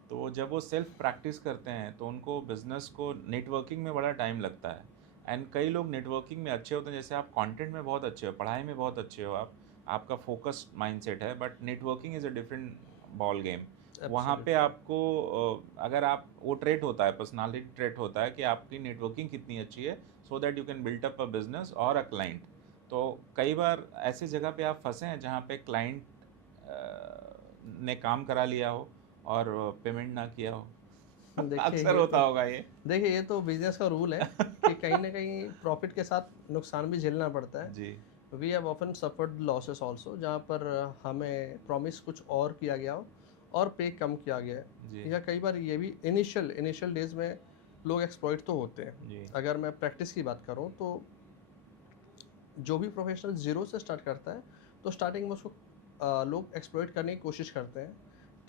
तो जब वो सेल्फ प्रैक्टिस करते हैं तो उनको बिज़नेस को नेटवर्किंग में बड़ा टाइम लगता है। एंड कई लोग नेटवर्किंग में अच्छे होते हैं, जैसे आप कंटेंट में बहुत अच्छे हो, पढ़ाई में बहुत अच्छे हो, आपका फोकस्ड माइंडसेट है, but networking is a different ball game. वहाँ पे एब्सोल्युटली। आपको अगर आप वो ट्रेट होता है, पर्सनालिटी ट्रेट होता है कि आपकी नेटवर्किंग कितनी अच्छी है, so that you can build up a business और अ क्लाइंट। तो कई बार ऐसी जगह पे आप फंसे हैं जहाँ पे क्लाइंट ने काम करा लिया हो और पेमेंट ना किया हो, देखिए अक्सर ये होता तो होगा ये। देखिए ये तो बिजनेस का रूल है कि कहीं ना कहीं प्रॉफिट के साथ नुकसान भी झेलना पड़ता है। जी, we have often suffered losses also, जहाँ पर हमें प्रॉमिस कुछ और किया गया हो और पे कम किया गया जी, है, या कई बार ये भी इनिशियल इनिशियल डेज में लोग एक्सप्लॉइट तो होते हैं। जी, अगर मैं प्रैक्टिस की बात करूँ तो जो भी प्रोफेशनल ज़ीरो से स्टार्ट करता है तो स्टार्टिंग में उसको लोग एक्सप्लॉइट करने की कोशिश करते हैं,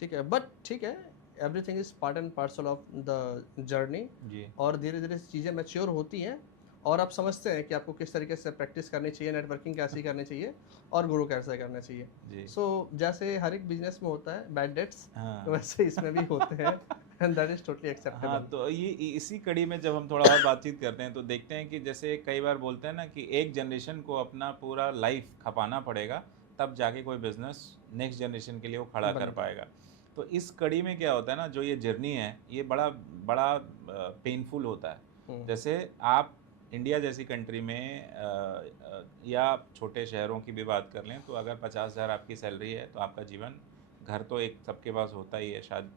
ठीक है, बट ठीक है, everything is part and parcel of the journey. जी, और धीरे धीरे चीज़ें मैच्योर होती हैं और आप समझते हैं कि आपको किस तरीके से प्रैक्टिस करनी चाहिए, नेटवर्किंग कैसी करनी चाहिए और ग्रो कैसे करना चाहिए। जी। सो जैसे हर एक बिजनेस में होता है बैड डेट्स, हाँ। वैसे इसमें भी होते हैं एंड दैट इज़ टोटली हाँ, एक्सेप्टेबल। तो ये इसी कड़ी में जब हम थोड़ा और बातचीत करते हैं तो देखते हैं कि जैसे कई बार बोलते हैं ना कि एक जनरेशन को अपना पूरा लाइफ खपाना पड़ेगा, तब जाके कोई बिज़नेस नेक्स्ट जनरेशन के लिए वो खड़ा कर बनता है। पाएगा। तो इस कड़ी में क्या होता है ना, जो ये जर्नी है, ये बड़ा बड़ा पेनफुल होता है। हुँ, जैसे आप इंडिया जैसी कंट्री में या छोटे शहरों की भी बात कर लें, तो अगर 50,000 आपकी सैलरी है, तो आपका जीवन, घर तो एक सबके पास होता ही है, शायद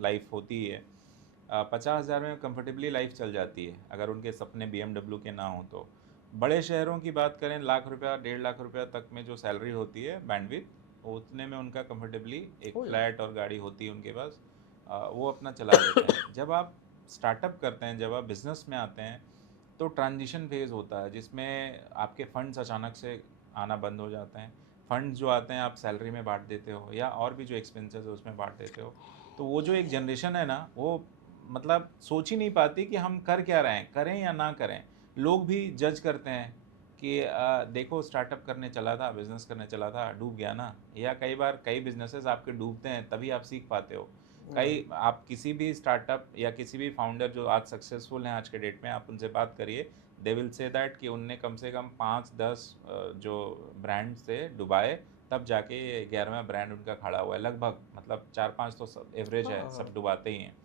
लाइफ होती ही है। 50,000 में कंफर्टेबली लाइफ चल जाती है, अगर उनके सपने बीएमडब्ल्यू के ना हों तो। बड़े शहरों की बात करें, लाख रुपया, 1.5 लाख रुपया तक में जो सैलरी होती है बैंडविड्थ, उतने में उनका कंफर्टेबली एक हो जाता फ्लैट और गाड़ी होती है उनके पास। वो अपना चला लेते हैं। जब आप स्टार्टअप करते हैं, जब आप बिज़नेस में आते हैं, तो ट्रांजिशन फेज़ होता है जिसमें आपके फंड्स अचानक से आना बंद हो जाते हैं। फंड्स जो आते हैं आप सैलरी में बाँट देते हो या और भी जो एक्सपेंसेस है उसमें बाँट देते हो। तो वो जो एक जनरेशन है ना, वो मतलब सोच ही नहीं पाती कि हम कर क्या रहे हैं, करें या ना करें। लोग भी जज करते हैं कि देखो स्टार्टअप करने चला था, बिज़नेस करने चला था, डूब गया ना। या कई बार कई बिज़नेसेस आपके डूबते हैं, तभी आप सीख पाते हो। है। कई आप किसी भी स्टार्टअप या किसी भी फाउंडर जो आज सक्सेसफुल हैं आज के डेट में, आप उनसे बात करिए, दे विल से दैट कि उनने कम से कम 5-10 जो ब्रांड से डुबाए, तब जाके 11वां ब्रांड उनका खड़ा हुआ है लगभग। मतलब 4-5 तो सब एवरेज हाँ, है, सब हाँ। डुबाते ही हैं।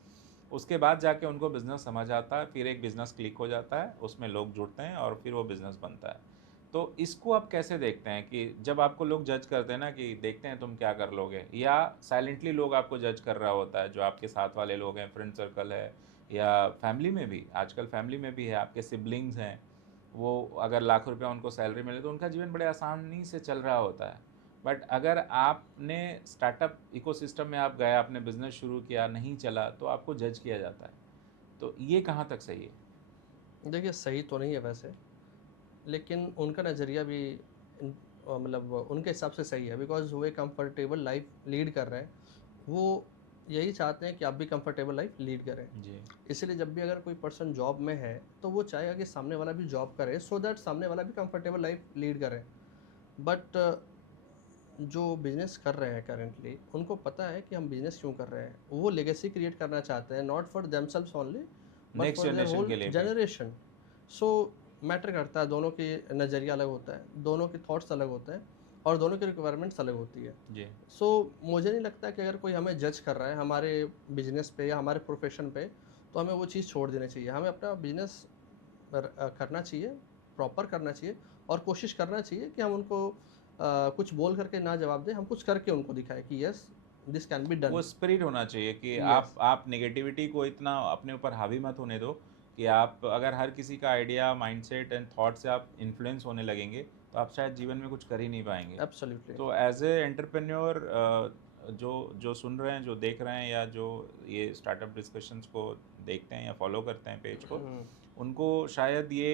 उसके बाद जाके उनको बिज़नेस समझ आता है, फिर एक बिज़नेस क्लिक हो जाता है, उसमें लोग जुड़ते हैं और फिर वो बिज़नेस बनता है। तो इसको आप कैसे देखते हैं कि जब आपको लोग जज करते हैं ना कि देखते हैं तुम क्या कर लोगे, या साइलेंटली लोग आपको जज कर रहा होता है, जो आपके साथ वाले लोग हैं, फ्रेंड सर्कल है या फैमिली में भी, आजकल फैमिली में भी है, आपके सिबलिंग्स हैं, वो अगर लाख रुपया उनको सैलरी मिले तो उनका जीवन बड़े आसानी से चल रहा होता है। बट अगर आपने स्टार्टअप इकोसिस्टम में आप गए, आपने बिज़नेस शुरू किया, नहीं चला, तो आपको जज किया जाता है। तो ये कहाँ तक सही है? देखिए सही तो नहीं है वैसे, लेकिन उनका नज़रिया भी मतलब उनके हिसाब से सही है, बिकॉज़ वो एक कंफर्टेबल लाइफ लीड कर रहे हैं। वो यही चाहते हैं कि आप भी कंफर्टेबल लाइफ लीड करें। जी, इसीलिए जब भी अगर कोई पर्सन जॉब में है तो वो चाहेगा कि सामने वाला भी जॉब करे, सो दैट सामने वाला भी कंफर्टेबल लाइफ लीड करे। बट जो बिजनेस कर रहे हैं करेंटली, उनको पता है कि हम बिजनेस क्यों कर रहे हैं। वो लेगेसी क्रिएट करना चाहते हैं, not for themselves only but next for their generation whole के लिए भी। जनरेशन। सो मैटर करता है, दोनों के नज़रिया अलग होता है, दोनों के थॉट्स अलग होते हैं और दोनों की रिक्वायरमेंट्स अलग होती है। जी, सो मुझे नहीं लगता कि अगर कोई हमें जज कर रहा है हमारे बिजनेस पे या हमारे प्रोफेशन पे, तो हमें वो चीज़ छोड़ देनी चाहिए। हमें अपना बिजनेस करना चाहिए, प्रॉपर करना चाहिए और कोशिश करना चाहिए कि हम उनको कुछ बोल करके ना जवाब दें, हम कुछ करके उनको दिखाएँ कि yes this can be done. वो स्पिरिट होना चाहिए कि यस, आप नेगेटिविटी को इतना अपने ऊपर हावी मत होने दो कि आप अगर हर किसी का आइडिया, माइंडसेट एंड थॉट से आप इन्फ्लुएंस होने लगेंगे, तो आप शायद जीवन में कुछ कर ही नहीं पाएँगे। एब्सोल्युटली। तो एज़ ए एंटरप्रेन्योर जो जो सुन रहे हैं, जो देख रहे हैं या जो ये स्टार्टअप डिस्कशंस को देखते हैं या फॉलो करते हैं पेज को, हुँ, उनको शायद ये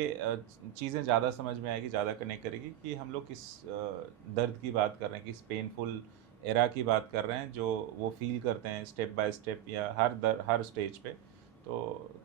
चीज़ें ज़्यादा समझ में आएगी, ज़्यादा कनेक्ट करेगी कि हम लोग किस दर्द की बात कर रहे हैं, किस पेनफुल एरा की बात कर रहे हैं, जो वो फ़ील करते हैं स्टेप बाय स्टेप या हर स्टेज पे। तो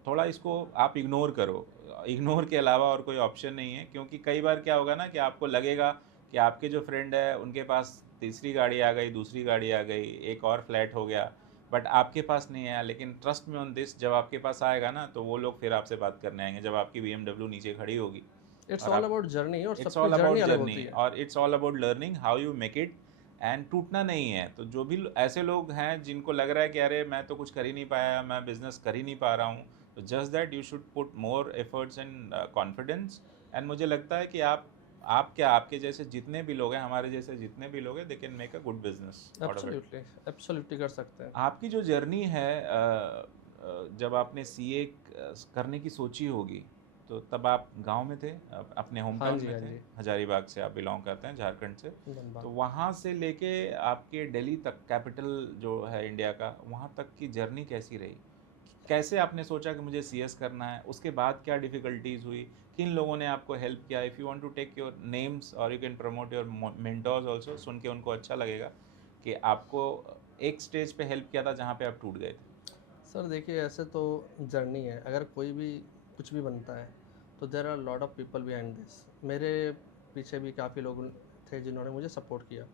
थोड़ा इसको आप इग्नोर करो। इग्नोर के अलावा और कोई ऑप्शन नहीं है, क्योंकि कई बार क्या होगा ना कि आपको लगेगा कि आपके जो फ्रेंड है उनके पास तीसरी गाड़ी आ गई, दूसरी गाड़ी आ गई, एक और फ्लैट हो गया, बट आपके पास नहीं आया। लेकिन ट्रस्ट मी ऑन दिस, जब आपके पास आएगा ना तो वो लोग फिर आपसे बात करने आएंगे, जब आपकी बीएमडब्ल्यू नीचे खड़ी होगी। इट्स और ऑल आप, अबाउट जर्नी और इट्स सबकी ऑल जर्नी अबाउट अलग जर्नी होती है। और it's all about learning how you make it. And टूटना नहीं है। तो जो भी ऐसे लोग हैं जिनको लग रहा है कि अरे मैं तो कुछ कर ही नहीं पाया, मैं बिजनेस कर ही नहीं पा रहा हूँ, तो just that you should put more efforts and confidence. And मुझे लगता है कि आप क्या, आपके जैसे जितने भी लोग हैं, हमारे जैसे जितने भी लोग हैं, they can make a good business out of it. Absolutely, absolutely कर सकते हैं। आपकी जो जर्नी है जब आपने सीए करने की सोची होगी, तो तब आप गांव में थे, अपने होम हाँ टाउन जी, में हाँ थे? जी। हजारीबाग से आप बिलोंग करते हैं, झारखंड से। तो धनबाद। वहाँ से लेके आपके दिल्ली तक, कैपिटल जो है इंडिया का, वहाँ तक की जर्नी कैसी रही? कैसे आपने सोचा कि मुझे सीएस करना है? उसके बाद क्या डिफ़िकल्टीज़ हुई? किन लोगों ने आपको हेल्प किया? If you want to take your names और you can promote your mentors also, सुन के उनको अच्छा लगेगा कि आपको एक स्टेज पे हेल्प किया था जहाँ पे आप टूट गए थे। सर देखिए, ऐसे तो जर्नी है, अगर कोई भी कुछ भी बनता है तो there are lot of people behind this. मेरे पीछे भी काफ़ी लोग थे जिन्होंने मुझे सपोर्ट किया।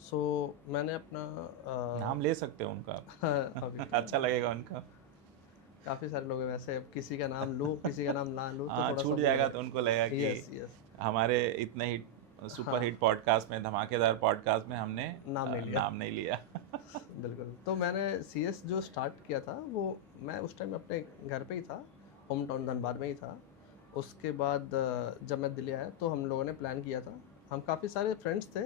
सो मैंने अपना नाम ले सकते हो उनका आप। अभी अच्छा लगेगा उनका। काफ़ी सारे लोग हैं वैसे, अब किसी का नाम लूँ किसी का नाम ना लूँ तो हाँ, थोड़ा सा छूट वो जाएगा तो उनको लगेगा लगे। कि यस यस। हमारे इतने हिट, सुपर हाँ, हिट पॉडकास्ट में, धमाकेदार पॉडकास्ट में हमने नाम नहीं लिया। नाम नहीं लिया। बिल्कुल। तो मैंने सीएस जो स्टार्ट किया था वो मैं उस टाइम अपने घर पे ही था, होम टाउन धनबाद में ही था। उसके बाद जब मैं दिल्ली आया तो हम लोगों ने प्लान किया था। हम काफ़ी सारे फ्रेंड्स थे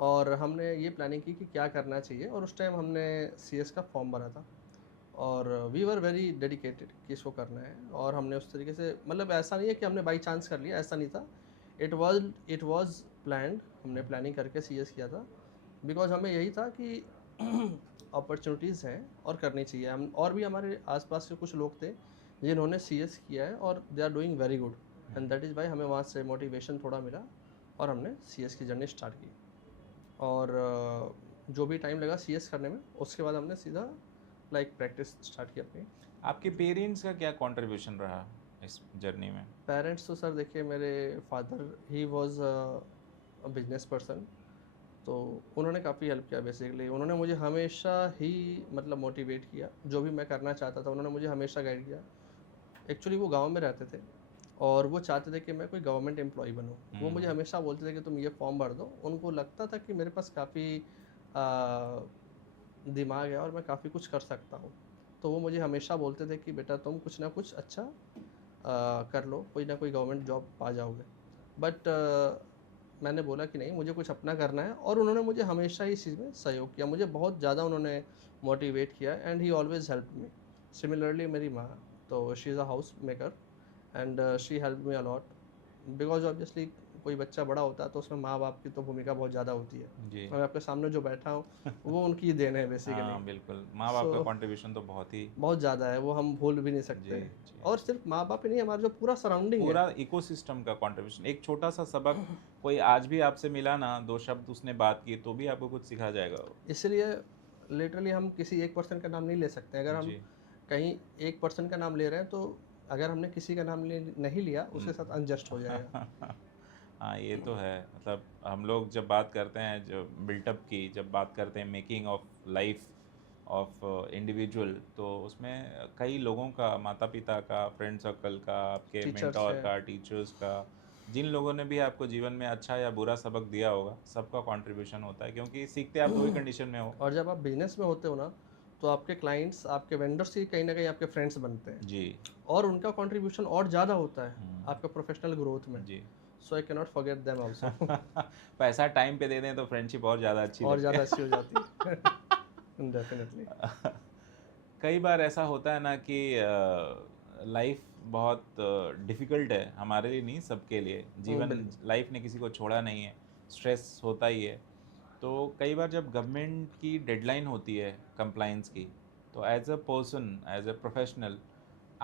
और हमने ये प्लानिंग की कि क्या करना चाहिए, और उस टाइम हमने सीएस का फॉर्म भरा था और वी वर वेरी डेडिकेटेड कि इसको करना है। और हमने उस तरीके से, मतलब ऐसा नहीं है कि हमने बाई चांस कर लिया, ऐसा नहीं था। इट वाज प्लान्ड, हमने प्लानिंग करके सीएस किया था। बिकॉज हमें यही था कि अपॉर्चुनिटीज़ हैं और करनी चाहिए हम। और भी हमारे आसपास के कुछ लोग थे जिन्होंने सीएस किया है और they are doing very good, and that is why हमें वहाँ से मोटिवेशन थोड़ा मिला और हमने सीएस की जर्नी स्टार्ट की। और जो भी टाइम लगा सीएस करने में, उसके बाद हमने सीधा लाइक प्रैक्टिस स्टार्ट की अपनी। आपके पेरेंट्स का क्या कंट्रीब्यूशन रहा इस जर्नी में? पेरेंट्स तो सर देखिए, मेरे father he was a business person, तो उन्होंने काफ़ी हेल्प किया। बेसिकली उन्होंने मुझे हमेशा ही मतलब मोटिवेट किया, जो भी मैं करना चाहता था उन्होंने मुझे हमेशा गाइड किया। एक्चुअली वो गांव में रहते थे और वो चाहते थे कि मैं कोई गवर्नमेंट एम्प्लॉय बनूं। वो मुझे हम्म। हमेशा बोलते थे कि तुम ये फॉर्म भर दो। उनको लगता था कि मेरे पास काफ़ी दिमाग है और मैं काफ़ी कुछ कर सकता हूँ। तो वो मुझे हमेशा बोलते थे कि बेटा तुम कुछ ना कुछ अच्छा कर लो, कोई ना कोई गवर्नमेंट जॉब पा जाओगे। बट मैंने बोला कि नहीं, मुझे कुछ अपना करना है, और उन्होंने मुझे हमेशा ही इस चीज़ में सहयोग किया। मुझे बहुत ज़्यादा उन्होंने मोटिवेट किया and he always help me. Similarly मेरी माँ, तो she is a house maker and she help me a lot. Because obviously कोई बच्चा बड़ा होता है तो उसमें माँ बाप की तो भूमिका बहुत ज़्यादा होती है। जी। मैं आपके सामने जो बैठा हूँ वो उनकी देन है बेसिकली। हाँ, बिल्कुल, माँ बाप का सो कंट्रीब्यूशन तो बहुत ही। बहुत ज़्यादा है, वो हम भूल भी नहीं जी। सकते। जी। और सिर्फ माँ बाप ही नहीं, हमारा जो पूरा सराउंडिंग है। पूरा इकोसिस्टम का कंट्रीब्यूशन, एक छोटा सा सबक, कोई आज भी आपसे मिला ना, दो शब्द उसने बात की, तो भी आपको कुछ सिखा जाएगा वो। इसलिए लिटरली हम किसी एक पर्सन का नाम नहीं ले सकते। अगर हम जी। कहीं एक पर्सन का नाम ले रहे हैं तो अगर हमने किसी का नाम नहीं लिया उसके साथ अनजस्ट हो जाएगा। हाँ, ये तो है। मतलब हम लोग जब बात करते हैं, जो बिल्टअप की जब बात करते हैं, making of life of individual, तो उसमें कई लोगों का, माता पिता का, फ्रेंड सर्कल का, आपके टीचर्स मेंटोर है। का, टीचर्स का, जिन लोगों ने भी आपको जीवन में अच्छा या बुरा सबक दिया होगा, सबका कंट्रीब्यूशन होता है, क्योंकि सीखते आप दो ही कंडीशन में हो। और जब आप बिजनेस में होते हो ना, तो आपके क्लाइंट्स, आपके वेंडर्स ही कहीं ना कहीं आपके फ्रेंड्स बनते हैं, जी। और उनका कंट्रीब्यूशन और ज़्यादा होता है आपका प्रोफेशनल ग्रोथ में। जी। So I can not forget them also. पैसा टाइम पे दे दें तो फ्रेंडशिप और ज़्यादा अच्छी और लगती ज़्यादा अच्छी हो है। जाती है। डेफिनेटली। कई बार ऐसा होता है ना कि लाइफ बहुत डिफ़िकल्ट है, हमारे लिए नहीं, सबके लिए। जीवन, बिल्कुल। लाइफ ने किसी को छोड़ा नहीं है, स्ट्रेस होता ही है। तो कई बार जब गवर्नमेंट की डेडलाइन होती है कंप्लायंस की, तो as a person, as a professional,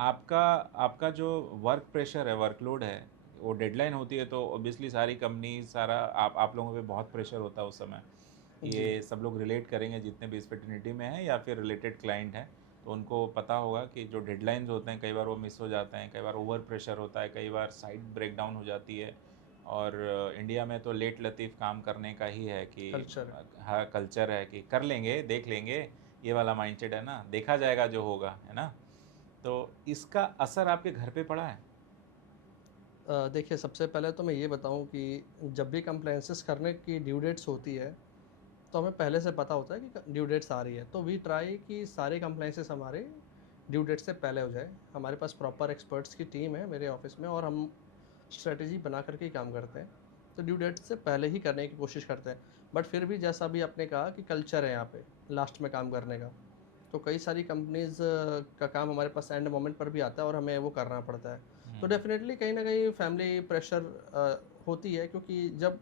आपका आपका जो वर्क प्रेशर है, वर्कलोड है, वो डेडलाइन होती है तो ऑब्वियसली सारी कंपनी, सारा आप लोगों पे बहुत प्रेशर होता है उस समय। जी। ये सब लोग रिलेट करेंगे जितने भी इस फैटर्निटी में हैं या फिर रिलेटेड क्लाइंट हैं, तो उनको पता होगा कि जो डेडलाइंस होते हैं कई बार वो मिस हो जाते हैं, कई बार ओवर प्रेशर होता है, कई बार साइट ब्रेकडाउन हो जाती है। और इंडिया में तो लेट लतीफ़ काम करने का ही है कि कल्चर। हाँ, कल्चर है कि कर लेंगे, देख लेंगे, ये वाला माइंडसेट है ना, देखा जाएगा जो होगा, है ना? तो इसका असर आपके घर पे पड़ा है? देखिए, सबसे पहले तो मैं ये बताऊं कि जब भी कंप्लाइंसेस करने की ड्यू डेट्स होती है तो हमें पहले से पता होता है कि ड्यू डेट्स आ रही है, तो वी ट्राई कि सारे कंप्लाइंसेस हमारे ड्यू डेट से पहले हो जाए। हमारे पास प्रॉपर एक्सपर्ट्स की टीम है मेरे ऑफिस में, और हम स्ट्रेटजी बना करके ही काम करते हैं। तो ड्यू डेट से पहले ही करने की कोशिश करते हैं। बट फिर भी जैसा भी आपने कहा कि कल्चर है यहाँ पे लास्ट में काम करने का, तो कई सारी कंपनीज़ का काम हमारे पास एंड मोमेंट पर भी आता है और हमें वो करना पड़ता है। तो डेफ़िनेटली कहीं न कहीं फैमिली प्रेशर होती है, क्योंकि जब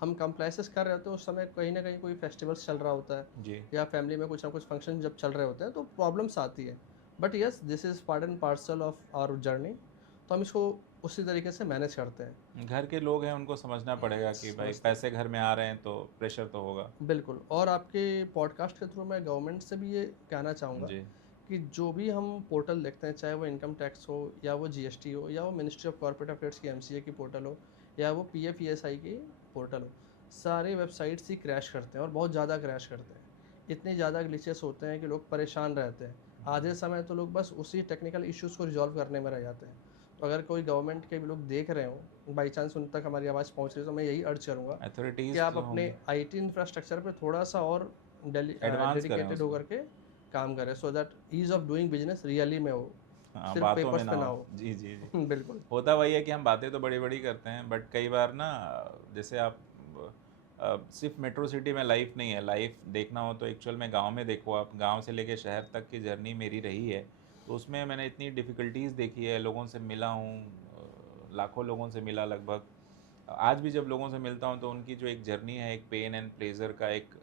हम कंप्लायंसेस कर रहे होते हैं उस समय कहीं न कहीं कोई फेस्टिवल्स चल रहा होता है जी। या फैमिली में कुछ ना कुछ फंक्शन जब चल रहे होते हैं तो प्रॉब्लम्स आती है। But yes, this is part and parcel of our journey, तो हम इसको उसी तरीके से मैनेज करते हैं। घर के लोग हैं, उनको समझना पड़ेगा कि भाई समझते हैं। पैसे घर में आ रहे हैं तो प्रेशर तो होगा। बिल्कुल। और आपके पॉडकास्ट के थ्रू मैं गवर्नमेंट से भी ये कहना चाहूँगा जी। कि जो भी हम पोर्टल देखते हैं, चाहे वो इनकम टैक्स हो या वो जीएसटी हो या वो मिनिस्ट्री ऑफ कॉर्पोरेट अफेयर्स की एमसीए की पोर्टल हो या वो पीएफ ईएसआई की पोर्टल हो, सारे वेबसाइट्स ही क्रैश करते हैं और बहुत ज़्यादा क्रैश करते हैं। इतने ज़्यादा ग्लिचेस होते हैं कि लोग परेशान रहते हैं। आधे समय तो लोग बस उसी टेक्निकल इश्यूज़ को रिजॉल्व करने में रह जाते हैं। तो अगर कोई गवर्नमेंट के भी लोग देख रहे हों, बाई चांस उन तक हमारी आवाज़ पहुँच रही है, तो मैं यही अर्ज करूँगा कि अथॉरिटीज़ आप तो अपने होंगी, आईटी इंफ्रास्ट्रक्चर पे थोड़ा-सा और एडवांस करें डेडिकेटेड उसको। होकर के काम करें, so that ease of doing business really में हो, हाँ, सिर्फ बातों में पेपर्स ना पे ना हो। हो। जी, जी, जी। बिल्कुल, होता वही है कि हम बातें तो बड़ी-बड़ी करते हैं, बट कई बार ना जैसे आप सिर्फ़ मेट्रो सिटी में लाइफ़ नहीं है, लाइफ़ देखना हो तो एक्चुअल में गाँव में देखो आप, गाँव से लेके शहर तक की जर्नी मेरी रही है। तो उसमें मैंने इतनी डिफ़िकल्टीज़ देखी है, लोगों से मिला हूँ, लाखों लोगों से मिला लगभग। आज भी जब लोगों से मिलता हूँ तो उनकी जो एक जर्नी है, एक पेन एंड प्लेज़र का एक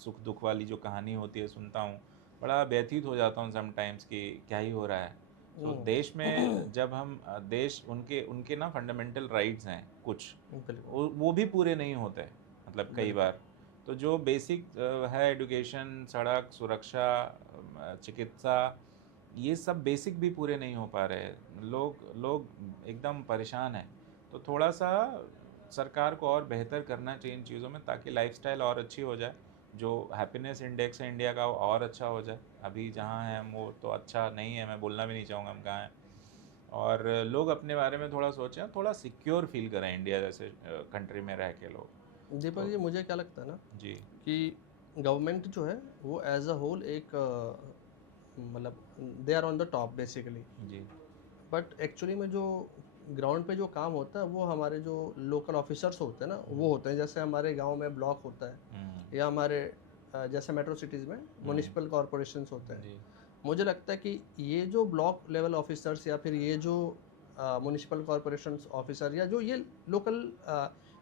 सुख-दुःख वाली जो कहानी होती है सुनता हूँ, बड़ा व्यथित हो जाता हूँ समटाइम्स कि क्या ही हो रहा है। सो देश में जब हम देश उनके उनके ना फंडामेंटल राइट्स हैं कुछ, बिल्कुल, वो भी पूरे नहीं होते हैं, मतलब कई बिल्कुल, बार। तो जो बेसिक है एजुकेशन, सड़क, सुरक्षा, चिकित्सा, ये सब बेसिक भी पूरे नहीं हो पा रहे हैं। लोग लोग एकदम परेशान हैं। तो थोड़ा-सा सरकार को और बेहतर करना चाहिए इन चीज़ों में ताकि लाइफ़स्टाइल और अच्छी हो जाए। जो हैप्पीनेस इंडेक्स है इंडिया का वो और अच्छा हो जाए। अभी जहाँ हैं हम वो तो अच्छा नहीं है, मैं बोलना भी नहीं चाहूँगा हम कहाँ हैं। और लोग अपने बारे में थोड़ा सोचें, थोड़ा सिक्योर फ़ील करें इंडिया जैसे कंट्री में रह के लोग। दीपक तो जी, मुझे क्या लगता है ना जी, कि गवर्नमेंट जो है वो एज अ होल एक मतलब they are on the top basically, जी। बट एक्चुअली में जो ग्राउंड पे जो काम होता है वो हमारे जो लोकल ऑफिसर्स होते हैं ना वो हुँ, होते हैं। जैसे हमारे गांव में ब्लॉक होता है हुँ, या हमारे जैसे मेट्रो सिटीज़ में हुँ, म्युनिसिपल कॉरपोरेशंस होते हैं। जी, मुझे लगता है कि ये जो ब्लॉक लेवल ऑफिसर्स या फिर ये जो म्युनिसिपल कॉरपोरेशंस ऑफिसर या जो ये लोकल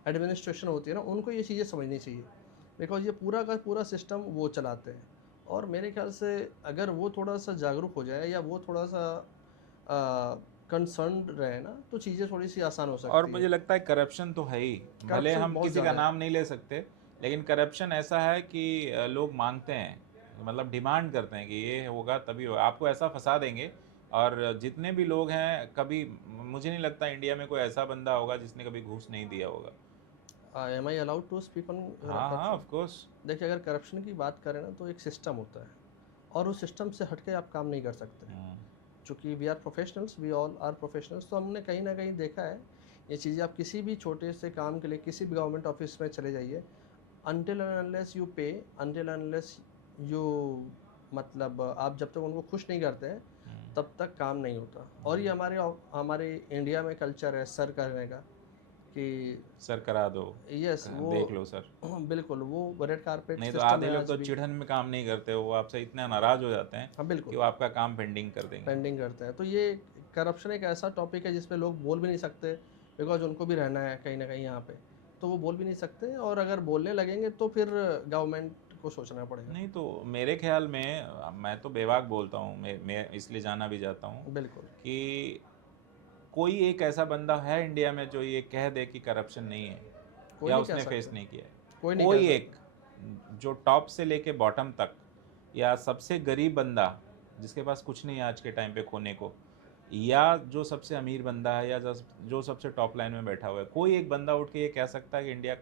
एडमिनिस्ट्रेशन होती है ना, उनको ये चीज़ें समझनी चाहिए, बिकॉज ये पूरा का पूरा सिस्टम वो चलाते हैं। और मेरे ख्याल से अगर वो थोड़ा सा जागरूक हो जाए या वो थोड़ा सा कंसर्न रहे ना, तो चीज़ें थोड़ी सी आसान हो और सकती मुझे है। लगता है करप्शन तो है ही। भले करप्शन हम बहुत किसी का ज़्यादा है। नाम नहीं ले सकते, लेकिन करप्शन ऐसा है कि लोग माँगते हैं, मतलब डिमांड करते हैं कि ये होगा तभी होगा। आपको ऐसा फँसा देंगे और जितने भी लोग हैं कभी मुझे नहीं लगता इंडिया में कोई ऐसा बंदा होगा जिसने कभी घूस नहीं दिया होगा। Am I allowed to speak on हाँ, हाँ, करप्शन? Of course. देखिए, अगर करप्शन की बात करें ना तो एक सिस्टम होता है और उस सिस्टम से हट के आप काम नहीं कर सकते। हुँ, चूँकि we are professionals, we all are professionals, तो हमने कहीं न कहीं देखा है ये चीज़ें। आप किसी भी छोटे से काम के लिए किसी भी गवर्नमेंट ऑफिस में चले जाइए, अनटिल एंड अनलेस यू पे, अनटिल एंड अनलेस यू मतलब आप जब तक उनको खुश नहीं करते हैं, हुँ, तब तक काम नहीं होता। और जी। ये हमारे इंडिया में कल्चर है सर करने का कि सर करा दो, यस वो देख लो सर। बिल्कुल, वो रेड कारपेट नहीं तो सिस्टम आधे है लोग आज तो भी। चिढ़न में काम नहीं करते, वो आपसे इतना नाराज़ हो जाते हैं हाँ, कि बिल्कुल। वो आपका काम पेंडिंग कर देंगे। पेंडिंग करते हैं। तो ये करप्शन एक ऐसा टॉपिक है जिस पे लोग बोल भी नहीं सकते, बिकॉज़ उनको भी रहना है कहीं न कहीं यहाँ पे। तो वो बोल भी नहीं सकते और अगर बोलने लगेंगे तो फिर गवर्नमेंट को सोचना पड़ेगा। नहीं तो मेरे ख़्याल में मैं तो बेबाक बोलता हूँ, मैं इसलिए जाना भी चाहता हूँ बिल्कुल, कि कोई एक ऐसा बंदा है इंडिया में जो ये कह दे कि करप्शन नहीं है कोई या नहीं कह उसने फेस सकता, नहीं किया है। कोई नहीं कह कोई एक सकता। जो टॉप से लेके बॉटम तक या सबसे गरीब बंदा जिसके पास कुछ नहीं है आज के टाइम पे खोने को, या जो सबसे अमीर बंदा है या जो सबसे टॉप लाइन में बैठा हुआ है, कोई एक बंदा उठ के ये कह सकता है कि इंडिया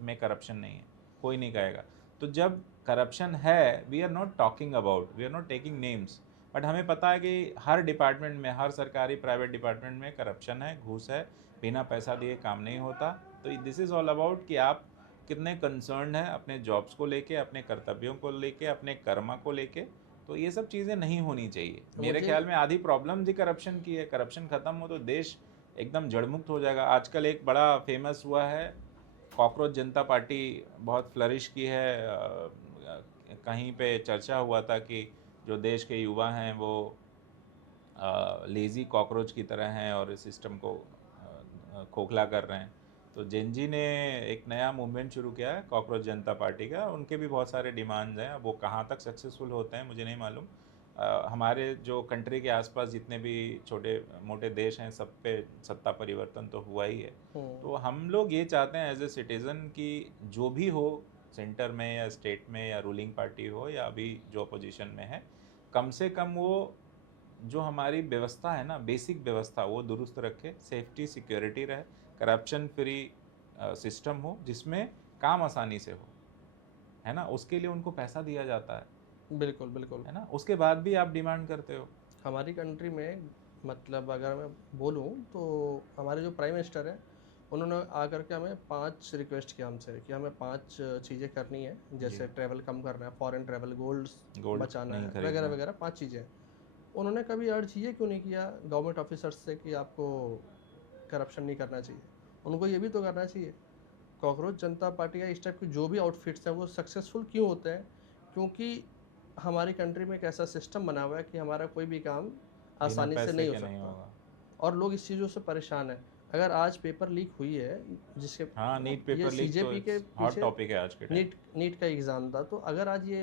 में करप्शन नहीं है। कोई नहीं कहेगा। तो जब करप्शन है, we are not talking about, we are not taking names, but हमें पता है कि हर डिपार्टमेंट में, हर सरकारी प्राइवेट डिपार्टमेंट में करप्शन है, घूस है, बिना पैसा दिए काम नहीं होता। तो दिस इज़ ऑल अबाउट कि आप कितने कंसर्न्ड हैं अपने जॉब्स को लेके, अपने कर्तव्यों को लेके, अपने कर्म को लेके। तो ये सब चीज़ें नहीं होनी चाहिए। तो मेरे मुझे ख्याल में आधी प्रॉब्लम ही करप्शन की है। करप्शन खत्म हो तो देश एकदम जड़मुक्त हो जाएगा। आजकल एक बड़ा फेमस हुआ है, कॉकरोच जनता पार्टी बहुत फ्लरिश की है कहीं पे चर्चा हुआ था कि जो देश के युवा हैं वो लेज़ी कॉकरोच की तरह हैं और सिस्टम को खोखला कर रहे हैं। तो जेनजी ने एक नया मूवमेंट शुरू किया है कॉकरोच जनता पार्टी का। उनके भी बहुत सारे डिमांड्स हैं, वो कहाँ तक सक्सेसफुल होते हैं मुझे नहीं मालूम। हमारे जो कंट्री के आसपास जितने भी छोटे मोटे देश हैं सब पे सत्ता परिवर्तन तो हुआ ही है। तो हम लोग ये चाहते हैं एज ए सिटीज़न कि जो भी हो, सेंटर में या स्टेट में या रूलिंग पार्टी हो या अभी जो अपोजिशन में है, कम से कम वो जो हमारी व्यवस्था है ना, बेसिक व्यवस्था वो दुरुस्त रखे, सेफ्टी सिक्योरिटी रहे, करप्शन फ्री सिस्टम हो जिसमें काम आसानी से हो, है ना। उसके लिए उनको पैसा दिया जाता बिल्कुल बिल्कुल। है ना। उसके बाद भी आप डिमांड करते हो। हमारी कंट्री में मतलब अगर मैं बोलूँ तो हमारे जो प्राइम मिनिस्टर हैं उन्होंने आकर के हमें 5 रिक्वेस्ट किया हमसे कि हमें 5 चीज़ें करनी है, जैसे ट्रैवल कम करना है, फॉरेन ट्रैवल, गोल्ड बचाना नहीं है, खरीदना वगैरह है। वगैरह 5 चीज़ें। उन्होंने कभी अर्ज ये क्यों नहीं किया गवर्नमेंट ऑफिसर्स से कि आपको करप्शन नहीं करना चाहिए? उनको ये भी तो करना चाहिए। कॉकरोच जनता पार्टी या इस टाइप के जो भी आउटफिट्स हैं वो सक्सेसफुल क्यों होते हैं? क्योंकि हमारी कंट्री में एक ऐसा सिस्टम बना हुआ है कि हमारा कोई भी काम बिना आसानी से पैसे नहीं हो के नहीं सकता होगा। और लोग इस चीज़ों से परेशान हैं। अगर आज पेपर लीक हुई है जिसके हाँ, नीट ये पेपर लीक तो सीजेपी के हॉट पीछे टॉपिक है आज के टाइम। नीट नीट का एग्ज़ाम था, तो अगर आज ये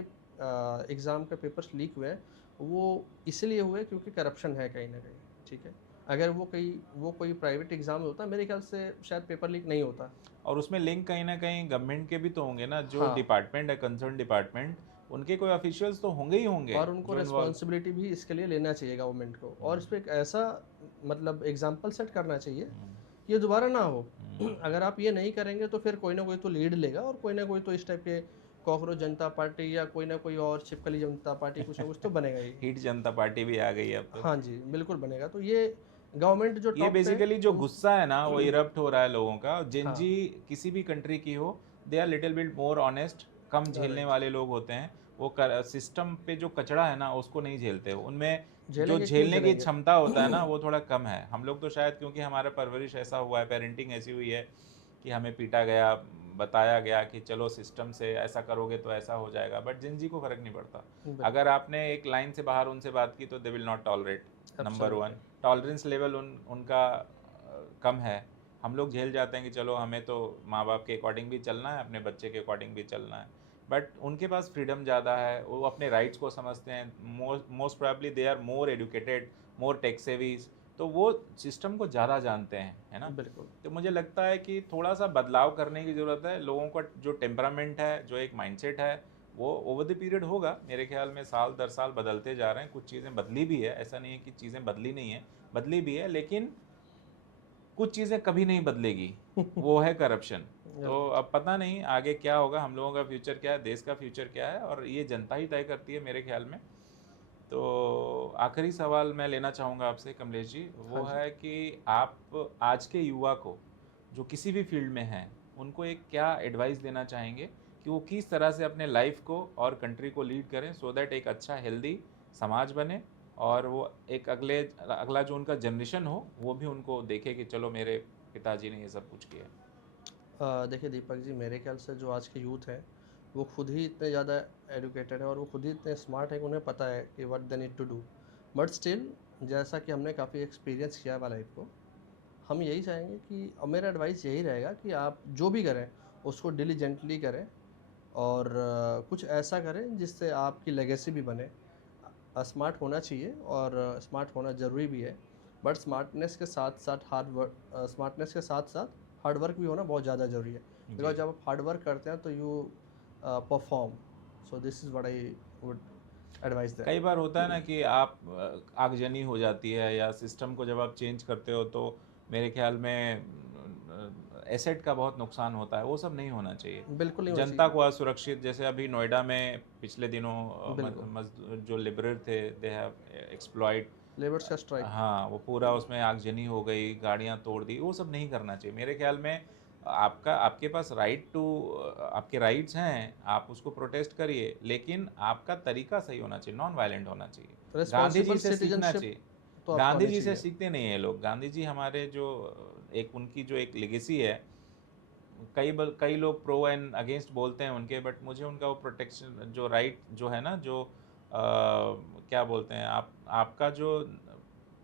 एग्ज़ाम के पेपर्स लीक हुए हैं, वो इसलिए हुए क्योंकि करप्शन है कहीं न कहीं, ठीक है? अगर वो कोई प्राइवेट एग्ज़ाम होता, मेरे ख्याल से शायद पेपर लीक नहीं होता। और उसमें लिंक कहीं ना कहीं गवर्नमेंट के भी तो होंगे ना, जो हाँ, डिपार्टमेंट है, कंसर्न डिपार्टमेंट, उनके कोई ऑफिशियल्स तो होंगे ही होंगे और उनको जो इन्वॉल्व। रिस्पॉन्सिबिलिटी भी इसके लिए लेना चाहिए गवर्नमेंट को, और इस पे एक ऐसा मतलब एग्ज़ाम्पल सेट करना चाहिए कि ये दोबारा ना हो। अगर आप ये नहीं करेंगे तो फिर कोई ना कोई तो लीड लेगा और कोई ना कोई तो इस टाइप के कॉकरोच जनता पार्टी या कोई ना कोई और छिपकली जनता पार्टी कुछ ना कुछ तो बनेगा ही। हिट जनता पार्टी भी आ गई है अब तो। हाँ जी, बिल्कुल बनेगा। तो ये गवर्नमेंट जो ये टॉप पे है बेसिकली जो उन गुस्सा है ना वो इरप्ट हो रहा है लोगों का। हाँ, जिंजी किसी भी कंट्री की हो, they are little bit more honest, कम झेलने राइट। वाले लोग होते हैं। वो सिस्टम पे जो कचरा है ना उसको नहीं झेलते हो, उनमें जो झेलेंगे क्यों झेलने की झेलेंगे? क्षमता होता है ना वो थोड़ा कम है। हम लोग तो शायद क्योंकि हमारा परवरिश ऐसा हुआ है, पेरेंटिंग ऐसी हुई है कि हमें पीटा गया, बताया गया कि चलो सिस्टम से ऐसा करोगे तो ऐसा हो जाएगा, बट जिंजी को फर्क नहीं पड़ता। अगर बिल्कुल, आपने एक लाइन से बाहर उनसे बात की तो they will not tolerate. Number one, absolutely. Tolerance level उनका कम है। हम लोग झेल जाते हैं कि चलो हमें तो माँ बाप के अकॉर्डिंग भी चलना है, अपने बच्चे के अकॉर्डिंग भी चलना है। बट उनके पास फ्रीडम ज़्यादा है, वो अपने राइट्स को समझते हैं। Most probably they are more educated, more tech savvies, तो वो सिस्टम को ज़्यादा जानते हैं, है ना। बिल्कुल, तो मुझे लगता है कि थोड़ा सा बदलाव करने की ज़रूरत है। लोगों का जो टेम्परामेंट है, जो एक माइंडसेट है, वो ओवर द पीरियड होगा। मेरे ख्याल में साल दर साल बदलते जा रहे हैं। कुछ चीज़ें बदली भी है, ऐसा नहीं है कि चीज़ें बदली नहीं है, बदली भी है, लेकिन कुछ चीज़ें कभी नहीं बदलेगी, वो है करप्शन। तो राइट। अब पता नहीं आगे क्या होगा, हम लोगों का फ्यूचर क्या है, देश का फ्यूचर क्या है, और ये जनता ही तय करती है मेरे ख्याल में। तो आखिरी सवाल मैं लेना चाहूँगा आपसे कमलेश जी, हाँ वो जी। है कि आप आज के युवा को जो किसी भी फील्ड में हैं, उनको एक क्या एडवाइस देना चाहेंगे कि वो किस तरह से अपने लाइफ को और कंट्री को लीड करें, सो दैट एक अच्छा हेल्दी समाज बने, और वो एक अगला जो उनका जनरेशन हो वो भी उनको देखे कि चलो मेरे पिताजी ने ये सब कुछ किया। देखिए दीपक जी, मेरे ख्याल से जो आज के यूथ हैं वो खुद ही इतने ज़्यादा एजुकेटेड हैं और वो खुद ही इतने स्मार्ट हैं कि उन्हें पता है कि what they need to do. But still, जैसा कि हमने काफ़ी एक्सपीरियंस किया हुआ लाइफ को, हम यही चाहेंगे कि, और मेरा एडवाइस यही रहेगा कि आप जो भी करें उसको डिलीजेंटली करें और कुछ ऐसा करें जिससे आपकी लेगेसी भी बने। स्मार्ट होना चाहिए और स्मार्ट होना ज़रूरी भी है, बट स्मार्टनेस के साथ साथ हार्ड वर्क भी होना बहुत ज़्यादा ज़रूरी है, जी। बिकॉज जब आप हार्ड वर्क करते हैं तो you perform. So this is what I would advise कई देम। बार होता है ना कि आप आगजनी हो जाती है, या सिस्टम को जब आप चेंज करते हो तो मेरे ख्याल में एसेट का बहुत नुकसान होता है। वो सब नहीं होना चाहिए। बिल्कुल नहीं होना जनता चाहिए। को असुरक्षित, जैसे अभी नोएडा में पिछले दिनों बिल्कुल, जो लिबरल थे, दे हैव एक्सप्लॉइट। लेबर्स का स्ट्राइक। हाँ, वो पूरा उसमें आगजनी हो गई, गाड़ियाँ तोड़ दी, वो सब नहीं करना चाहिए मेरे ख्याल में। आपका आपके पास आपके राइट्स हैं, आप उसको प्रोटेस्ट करिए, लेकिन आपका तरीका सही होना चाहिए, नॉन वायलेंट होना चाहिए। गांधी जी रिस्पॉन्सिबल से सीखना सिटीजनशिप चाहिए। तो आपको गांधी आनी जी से चाहिए। सीखते नहीं है लोग। गांधी जी हमारे जो एक उनकी जो एक लेगेसी है, कई लोग प्रो एंड अगेंस्ट बोलते हैं उनके, बट मुझे उनका वो प्रोटेक्शन जो राइट जो है ना, जो क्या बोलते हैं, आपका जो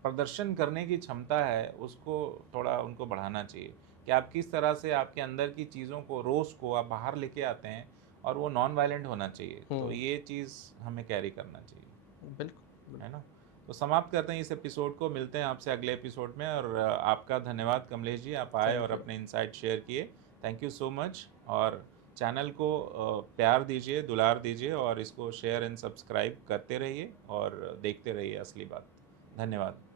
प्रदर्शन करने की क्षमता है उसको थोड़ा उनको बढ़ाना चाहिए, कि आप किस तरह से आपके अंदर की चीज़ों को, रोष को आप बाहर लेके आते हैं, और वो नॉन वायलेंट होना चाहिए। तो ये चीज़ हमें कैरी करना चाहिए, बिल्कुल। है ना? तो समाप्त करते हैं इस एपिसोड को, मिलते हैं आपसे अगले एपिसोड में। और आपका धन्यवाद कमलेश जी, आप आए और थैंक यू। अपने इनसाइट शेयर किए। Thank you so much. और चैनल को प्यार दीजिए, दुलार दीजिए, और इसको शेयर एंड सब्सक्राइब करते रहिए और देखते रहिए असली बात। धन्यवाद।